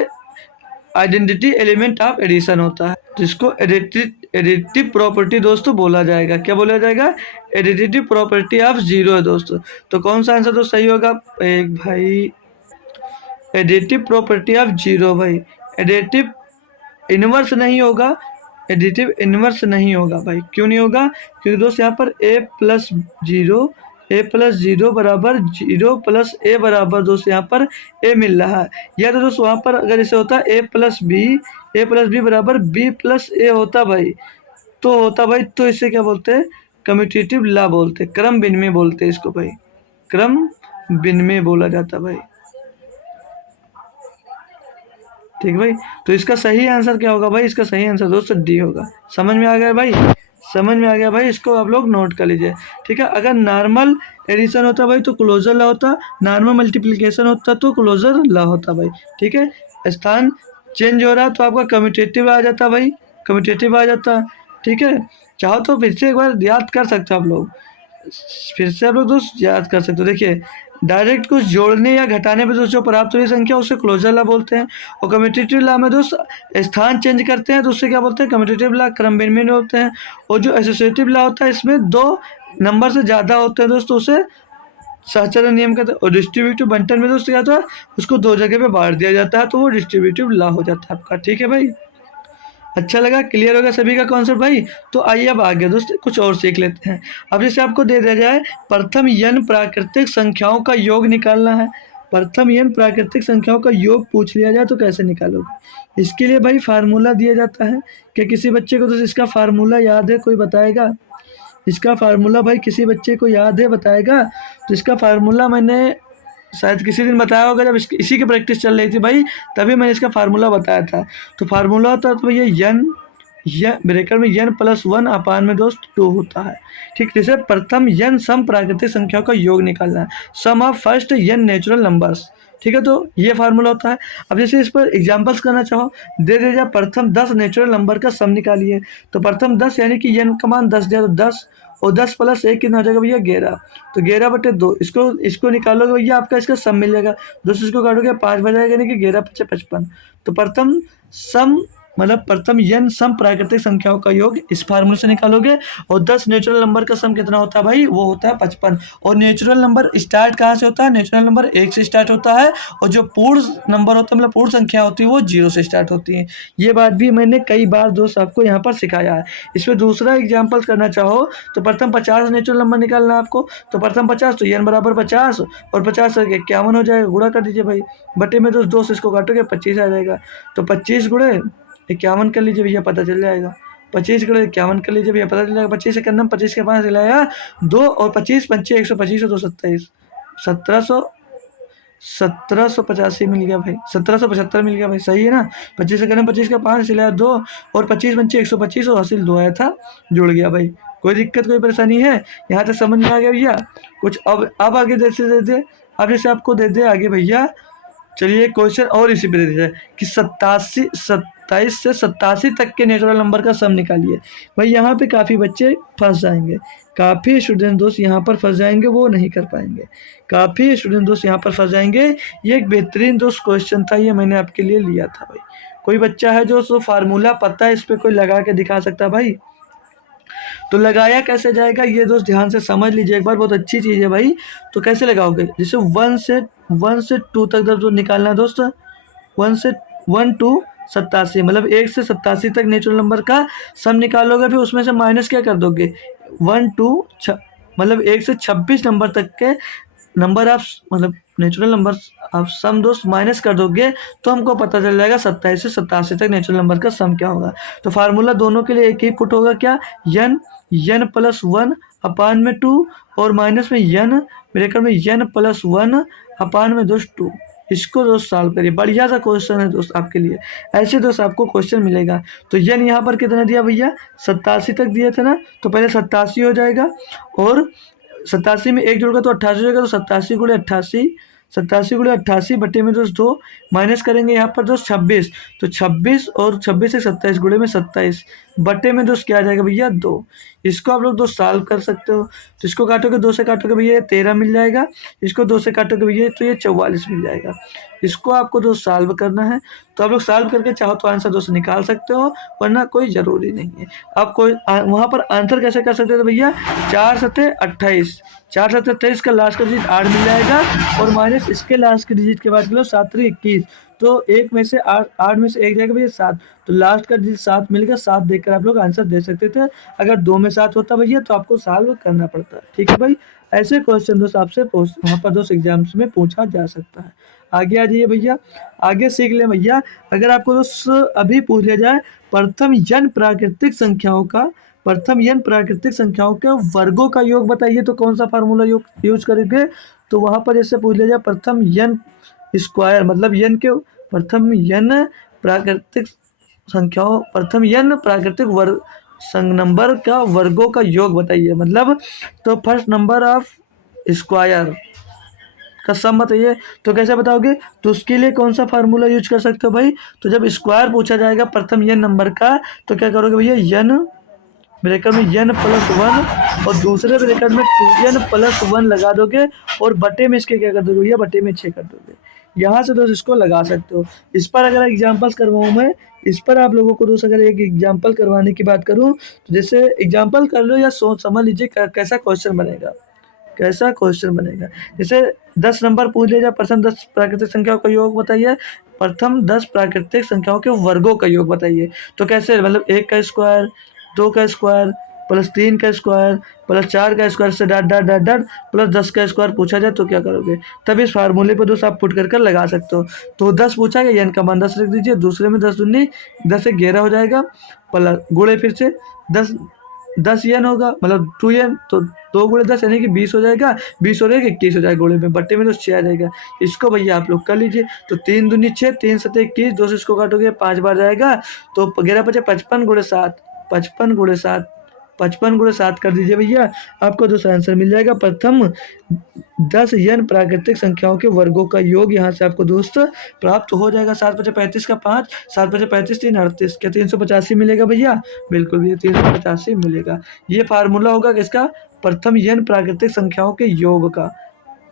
identity element of addition होता है, जिसको एडिटिव प्रॉपर्टी दोस्तों बोला जाएगा। क्या बोला जाएगा? एडिटिव प्रॉपर्टी ऑफ जीरो है दोस्तों। तो कौन सा आंसर तो सही होगा एक भाई, एडिटिव प्रॉपर्टी ऑफ जीरो भाई, एडिटिव इनवर्स नहीं होगा, एडिटिव इनवर्स नहीं होगा भाई। क्यों नहीं होगा? क्योंकि दोस्त यहाँ पर a+0 बराबर दोस्त यहाँ पर a मिल रहा है, या तो दोस्त वहाँ पर अगर इसे होता a+b बराबर b+a होता भाई, तो होता भाई, तो इसे क्या बोलते हैं, कम्यूटेटिव लॉ बोलते हैं, क्रम विनिमय बोलते हैं इसको भाई, क्रम विनिमय बोला जाता है भाई। ठीक भाई, तो इसका सही आंसर क्या होगा भाई, इसका सही आंसर दोस्तों डी होगा। समझ में आ गया भाई, समझ में आ गया भाई, इसको आप लोग नोट कर लीजिए। ठीक है, अगर नॉर्मल एडिशन होता भाई तो क्लोजर लॉ होता, नॉर्मल मल्टीप्लिकेशन होता तो क्लोजर लॉ होता भाई। ठीक है, स्थान चेंज हो रहा तो आपका कम्यूटेटिव आ जाता भाई, कम्यूटेटिव आ जाता। ठीक है, चाहो तो फिर से एक बार याद कर सकते हो आप लोग, फिर से आप लोग दोस्त याद कर सकते हो। देखिए, डायरेक्ट कुछ जोड़ने या घटाने पे दोस्त जो प्राप्त हुई संख्या उसे क्लोजर लॉ बोलते हैं, और कम्यूटेटिव लॉ में दोस्त स्थान चेंज करते हैं तो उससे क्या बोलते हैं, कम्यूटेटिव लॉ क्रम विनिमय होते हैं। और जो एसोसिएटिव लॉ होता है इसमें दो नंबर से ज़्यादा होते हैं दोस्तों, उसे सहचरण नियम कहते हैं। और डिस्ट्रीब्यूटिव बंटन में दोस्त क्या होता है, उसको दो जगह पे बांट दिया जाता है तो वो डिस्ट्रीब्यूटिव लॉ हो जाता है आपका। ठीक है भाई, अच्छा लगा, क्लियर हो गया सभी का कॉन्सेप्ट भाई। तो आइए अब आगे दोस्त कुछ और सीख लेते हैं। अब जैसे आपको दे दिया जाए प्रथम n प्राकृतिक संख्याओं का योग निकालना है, प्रथम n प्राकृतिक संख्याओं का योग पूछ लिया जाए तो कैसे निकालोगे। इसके लिए भाई फार्मूला दिया जाता है। क्या किसी बच्चे को दोस्त इसका फार्मूला याद है, कोई बताएगा इसका फार्मूला भाई, किसी बच्चे को याद है बताएगा। तो इसका फार्मूला मैंने शायद किसी दिन बताया होगा, जब इसी की प्रैक्टिस चल रही थी भाई, तभी मैंने इसका फार्मूला बताया था। तो फार्मूला होता है तो भैया यन, यह ब्रेकर में n प्लस वन अपान में दोस्त 2 होता है। ठीक, जैसे प्रथम n सम प्राकृतिक संख्याओं का योग निकालना है, sum of first n natural numbers. ठीक है, तो ये फार्मूला होता है। अब जैसे इस पर एग्जांपल्स करना चाहो, दे दे जा प्रथम 10 नेचुरल नंबर का सम निकालिए, तो प्रथम 10 यानी कि n का मान 10 दिया तो 10, और 10 प्लस 1 कितना हो जाएगा भैया 11, तो 11/2 इसको इसको निकालोगे भैया आपका इसका सम मिल जाएगा। दोस्तों इसको काटोगे 5 बजाएगा, यानी कि 11×5 = 55। तो प्रथम सम मतलब प्रथम n सम प्राकृतिक संख्याओं का योग इस फार्मूले से निकालोगे, और 10 नेचुरल नंबर का सम कितना होता है भाई, वो होता है 55। और नेचुरल नंबर स्टार्ट कहाँ से होता है, नेचुरल नंबर 1 से स्टार्ट होता है, और जो पूर्ण नंबर होता है मतलब पूर्ण संख्या होती है वो 0 से स्टार्ट होती है। ये बात भी मैंने कई बार दोस्त आपको यहाँ पर सिखाया है। इसमें दूसरा एग्जाम्पल करना चाहो तो प्रथम 50 नेचुरल नंबर निकालना है आपको, तो प्रथम 50 तो n बराबर 50, और 50 से 51 हो जाएगा, गुणा कर दीजिए भाई, बटे में दोस्त 2 से इसको काटोगे 25 आ जाएगा। तो 25 गुणे 51 कर लीजिए भैया, पता चल जाएगा। 25 गुणे 51 कर लीजिए भैया, पता चल जाएगा। 25 से करना, 25 के 5 लाया 2, और 25 पंचे 125 और 2 27, 1785 मिल गया भाई, 1775 मिल गया भाई, सही है ना। 25 से करना, 25 का 5 सिलाया 2, और 25 पंचे 125 और हासिल 2 आया था, जुड़ गया भाई। कोई दिक्कत कोई परेशानी है, यहाँ तक समझ में आ गया भैया कुछ। अब आगे जैसे दे दे, अब जैसे आपको दे दे आगे भैया, चलिए क्वेश्चन और इसी पे दे दिया जाए कि 27 से 87 तक के नेचुरल नंबर का सम निकालिए। भाई यहाँ पे काफ़ी बच्चे फंस जाएंगे, काफ़ी स्टूडेंट दोस्त यहाँ पर फंस जाएंगे, वो नहीं कर पाएंगे। काफ़ी स्टूडेंट दोस्त यहाँ पर फंस जाएंगे। ये एक बेहतरीन दोस्त क्वेश्चन था, ये मैंने आपके लिए लिया था भाई। कोई बच्चा है जो सो फार्मूला पता है, इस पर कोई लगा के दिखा सकता है भाई। तो लगाया कैसे जाएगा ये दोस्त ध्यान से समझ लीजिए एक बार, बहुत अच्छी चीज़ है भाई। तो कैसे लगाओगे, जैसे 1 से 2 तक जो निकालना है दोस्त, 1 to 87 मतलब 1 से 87 तक नेचुरल नंबर का सम निकालोगे, फिर उसमें से माइनस क्या कर दोगे, 1 से 26 नंबर तक के नंबर आप मतलब नेचुरल नंबर आप सम दोस्त माइनस कर दोगे, तो हमको पता चल जाएगा 27 से 87 तक नेचुरल नंबर का सम क्या होगा। तो फार्मूला दोनों के लिए एक ही पुट होगा, क्या, n प्लस 1 अपान में 2, और माइनस में n ब्रैकेट में n प्लस 1 अपान में दोस्त 2। इसको दोस्त सॉल्व करिए, बढ़िया सा क्वेश्चन है दोस्त आपके लिए। ऐसे दोस्त आपको क्वेश्चन मिलेगा। तो n यहाँ पर कितना दिया भैया, 87 तक दिए थे ना, तो पहले 87 हो जाएगा, और 87 में 1 जोड़ेगा तो 88 हो जाएगा, तो 87 बटे में दोस्त 2, माइनस करेंगे यहाँ पर दोस्त 26, तो 26 और 26 से 27 गुणे में 27, बटे में दोस्त क्या आ जाएगा भैया 2। इसको आप लोग दोस्त सॉल्व कर सकते हो। तो इसको काटोगे 2 से काटोगे भैया 13 मिल जाएगा, इसको 2 से काटोगे भैया तो ये 44 मिल जाएगा। इसको आपको दोस्त सॉल्व करना है, तो आप लोग सॉल्व करके चाहो तो आंसर दोस्त निकाल सकते हो, वरना कोई ज़रूरी नहीं है। आप कोई वहाँ पर आंसर कैसे कर सकते थे भैया, 4 सत्ते 28, 4 सत्ते 28 का लास्ट का डिजिट 8 मिल जाएगा, और माइनस इसके लास्ट के डिजिट के बाद किलो 7 21, तो 1 में से 8 में से 1 जाएगा भैया 7, तो लास्ट का डिजिट 7 मिल गया। 7 देखकर आप लोग आंसर दे सकते थे। अगर 2 में 7 होता भैया तो आपको सॉल्व करना पड़ता। ठीक है भाई, ऐसे क्वेश्चन दोस्त आपसे वहाँ पर दोस्त एग्जाम्स में पूछा जा सकता है। आगे आ जाइए भैया, आगे सीख ले भैया। अगर आपको दोस्त अभी पूछ लिया जाए प्रथम n प्राकृतिक संख्याओं का प्रथम n प्राकृतिक संख्याओं के वर्गों का योग बताइए, तो कौन सा फार्मूला यूज करेंगे? तो वहां पर जैसे पूछ लिया जाए प्रथम n स्क्वायर, मतलब n के प्रथम n प्राकृतिक संख्याओं, प्रथम n प्राकृतिक वर्ग नंबर का वर्गों का योग बताइए, मतलब तो फर्स्ट नंबर ऑफ स्क्वायर का सम बताइए। तो कैसे बताओगे? तो उसके लिए कौन सा फार्मूला यूज कर सकते हो भाई? तो जब स्क्वायर पूछा जाएगा प्रथम n नंबर का, तो क्या करोगे भैया, n ब्रैकेट में n प्लस वन और दूसरे ब्रैकेट में 2n प्लस वन लगा दोगे और बटे में इसके क्या कर दोगे भैया, बटे में 6 कर दोगे। यहाँ से दोस्त इसको लगा सकते हो। इस पर अगर एग्जांपल्स करवाऊँ मैं, इस पर आप लोगों को दोस्त अगर एक एग्जांपल करवाने की बात करूँ, तो जैसे एग्जांपल कर लो या सोच समझ लीजिए कैसा क्वेश्चन बनेगा, कैसा क्वेश्चन बनेगा। जैसे 10 नंबर पूछ लिया जाए, प्रथम 10 प्राकृतिक संख्याओं का योग बताइए, प्रथम 10 प्राकृतिक संख्याओं के वर्गों का योग बताइए। तो कैसे, मतलब 1 का स्क्वायर, 2 का स्क्वायर प्लस 3 का स्क्वायर प्लस 4 का स्क्वायर से dot dot dot dot plus 10 का स्क्वायर पूछा जाए तो क्या करोगे? तब इस फार्मूले पर दोस्त आप पुट कर लगा सकते हो। तो 10 पूछा गया, n का मान 10 रख दीजिए, दूसरे में 10 दूनी 10 से 11 हो जाएगा, प्लस गुणे फिर से 10 n होगा, मतलब 2n, तो 2 × 10 यानी कि 20 हो जाएगा, 20 हो जाएगा 21 हो जाएगा, गोले में बट्टे में तो 6 आ जाएगा। इसको भैया आप लोग कर लीजिए। तो 3 दूनी 6, 3 सते 21, 2 से इसको काटोगे 5 बार जाएगा, तो 11 बचे 55 × 7, 55 × 7 कर दीजिए भैया, आपको दूसरा आंसर मिल जाएगा। प्रथम 10 n प्राकृतिक संख्याओं के वर्गों का योग यहाँ से आपको दोस्त प्राप्त हो जाएगा। 7 बचे 35 का 5, 7 बचे 35, 3 38, क्या 385 मिलेगा भैया? बिल्कुल भैया 385 मिलेगा। ये फार्मूला होगा किसका? प्रथम n प्राकृतिक संख्याओं के योग का।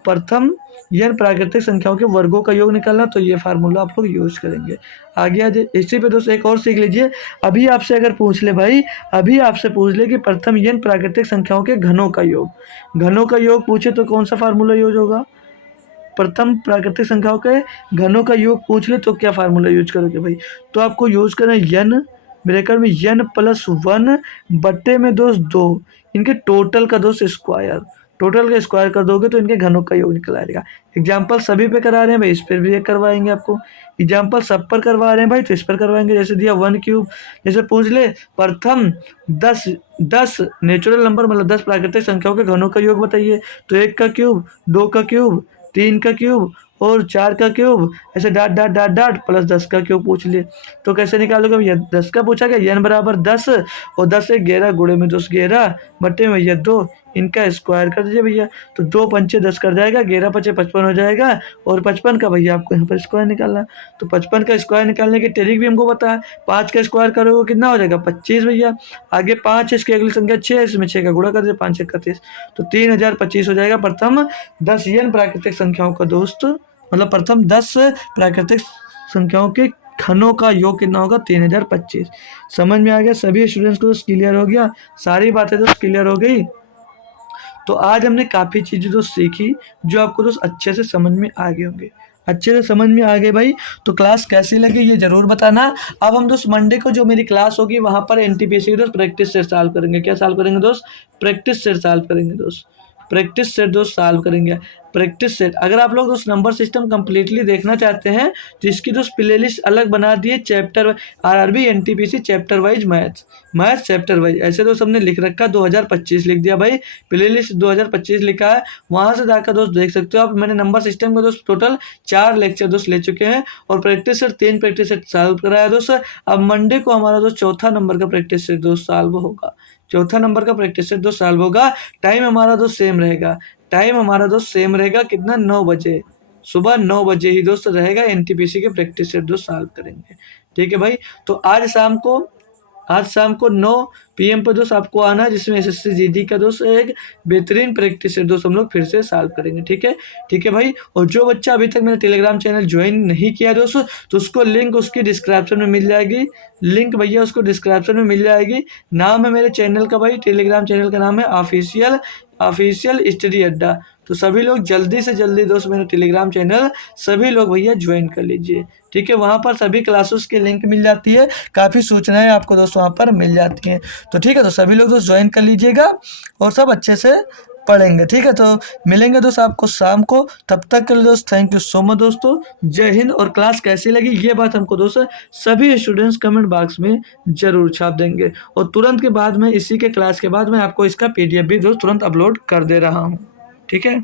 प्रथम n प्राकृतिक संख्याओं के वर्गों का योग निकालना, तो ये फार्मूला आप लोग यूज करेंगे। आगे आज इसी पे दोस्त एक और सीख लीजिए। अभी आपसे अगर पूछ ले भाई, अभी आपसे पूछ ले कि प्रथम n प्राकृतिक संख्याओं के घनों का योग, घनों का योग पूछे तो कौन सा फार्मूला यूज होगा? प्रथम प्राकृतिक संख्याओं के घनों का योग पूछ ले तो क्या फार्मूला यूज करोगे भाई? तो आपको यूज करना है n ब्रैकेट में n प्लस वन बट्टे में दोस्त 2, इनके टोटल का दोस्त स्क्वायर, टोटल का स्क्वायर कर दोगे तो इनके घनों का योग निकल आएगा। एग्जाम्पल सभी पे करा रहे हैं भाई, इस पर भी एक करवाएंगे आपको। एग्जाम्पल सब पर करवा रहे हैं भाई, तो इस पर करवाएंगे। जैसे दिया 1 क्यूब, जैसे पूछ ले प्रथम 10 नेचुरल नंबर, मतलब 10 प्राकृतिक संख्याओं के घनों का योग बताइए, तो 1 का क्यूब, 2 का क्यूब, 3 का क्यूब और 4 का क्यूब, ऐसे dot dot dot dot plus 10 का क्यूब पूछ लिए। तो कैसे निकालोगे भैया? 10 का पूछा गया, n बराबर 10 और 10 से 11 गुणे में 2 11 बट्टे में भैया 2, इनका स्क्वायर कर दीजिए भैया। तो 2 पंचे 10 कर जाएगा, 11 पचे 55 हो जाएगा, और 55 का भैया आपको यहाँ पर स्क्वायर निकालना। तो 55 का स्क्वायर निकालने की ट्रिक भी हमको पता है। 5 का स्क्वायर करोगे कितना हो जाएगा? 25 भैया। आगे 5 है, इसकी अगली संख्या 6 है, इसमें 6 का गुणा कर दीजिए, 5 6 31, तो 3025 हो जाएगा प्रथम 10 n प्राकृतिक संख्याओं का दोस्त, मतलब प्रथम 10 प्राकृतिक संख्याओं के घनों का योग कितना होगा? 3025। समझ में आ गया सभी स्टूडेंट्स को? तो क्लियर हो गया, सारी बातें तो क्लियर हो गई। तो आज हमने काफ़ी चीज़ें तो सीखी जो आपको तो अच्छे से समझ में आ गए होंगे, अच्छे से समझ में आ गए भाई। तो क्लास कैसी लगी ये ज़रूर बताना। अब हम दोस्त मंडे को जो मेरी क्लास होगी वहाँ पर एनटीपीसी की दोस्त प्रैक्टिस सेट सॉल्व करेंगे। क्या सॉल्व करेंगे दोस्त? प्रैक्टिस सेट सॉल्व करेंगे दोस्त, प्रैक्टिस सेट दोस्त सॉल्व करेंगे। प्रैक्टिस सेट अगर आप लोग दोस्त नंबर सिस्टम कंप्लीटली देखना चाहते हैं तो इसकी दोस्त प्लेलिस्ट अलग बना दिए, chapter RRB NTPC chapter wise maths chapter wise, ऐसे दोस्त हमने लिख रखा 2025 लिख दिया भाई, प्लेलिस्ट 2025 लिखा है, वहाँ से जाकर दोस्त देख सकते हो आप। मैंने नंबर सिस्टम का दोस्त टोटल 4 लेक्चर दोस्त ले चुके हैं और practice set 3 practice set solve कराया दोस्त। अब मंडे को हमारा दोस्त चौथा नंबर का प्रैक्टिस सेट दोस्त सॉल्व होगा, चौथा नंबर का प्रैक्टिस सेट दोस्त सॉल्व होगा। टाइम हमारा दोस्त सेम रहेगा, टाइम हमारा दोस्त सेम रहेगा, कितना? 9 बजे, सुबह 9 बजे ही दोस्त रहेगा। एनटीपीसी के प्रैक्टिस सेट दोस्त सॉल्व करेंगे, ठीक है भाई। तो आज शाम को 9 PM पर दोस्त आपको आना है, जिसमें एसएससी जीडी का दोस्त एक बेहतरीन प्रैक्टिस है दोस्त हम लोग फिर से सॉल्व करेंगे, ठीक है, ठीक है भाई। और जो बच्चा अभी तक मेरा टेलीग्राम चैनल ज्वाइन नहीं किया दोस्त, तो उसको लिंक उसकी डिस्क्रिप्शन में मिल जाएगी, लिंक भैया उसको डिस्क्रिप्शन में मिल जाएगी। नाम है मेरे चैनल का भाई, टेलीग्राम चैनल का नाम है ऑफिशियल स्टडी अड्डा। तो सभी लोग जल्दी से जल्दी दोस्त मेरा टेलीग्राम चैनल सभी लोग भैया ज्वाइन कर लीजिए, ठीक है। वहाँ पर सभी क्लासेस की लिंक मिल जाती है, काफ़ी सूचनाएं आपको दोस्त वहाँ पर मिल जाती हैं। तो ठीक है, तो सभी लोग दोस्त ज्वाइन कर लीजिएगा और सब अच्छे से पढ़ेंगे। ठीक है, तो मिलेंगे दोस्त आपको शाम को। तब तक के लिए दोस्त थैंक यू सो मच दोस्तों। जय हिंद। और क्लास कैसी लगी ये बात हमको दोस्त सभी स्टूडेंट्स कमेंट बॉक्स में ज़रूर छाप देंगे। और तुरंत के बाद में इसी के क्लास के बाद मैं आपको इसका पीडीएफ भी दोस्त तुरंत अपलोड कर दे रहा हूँ। ठीक है?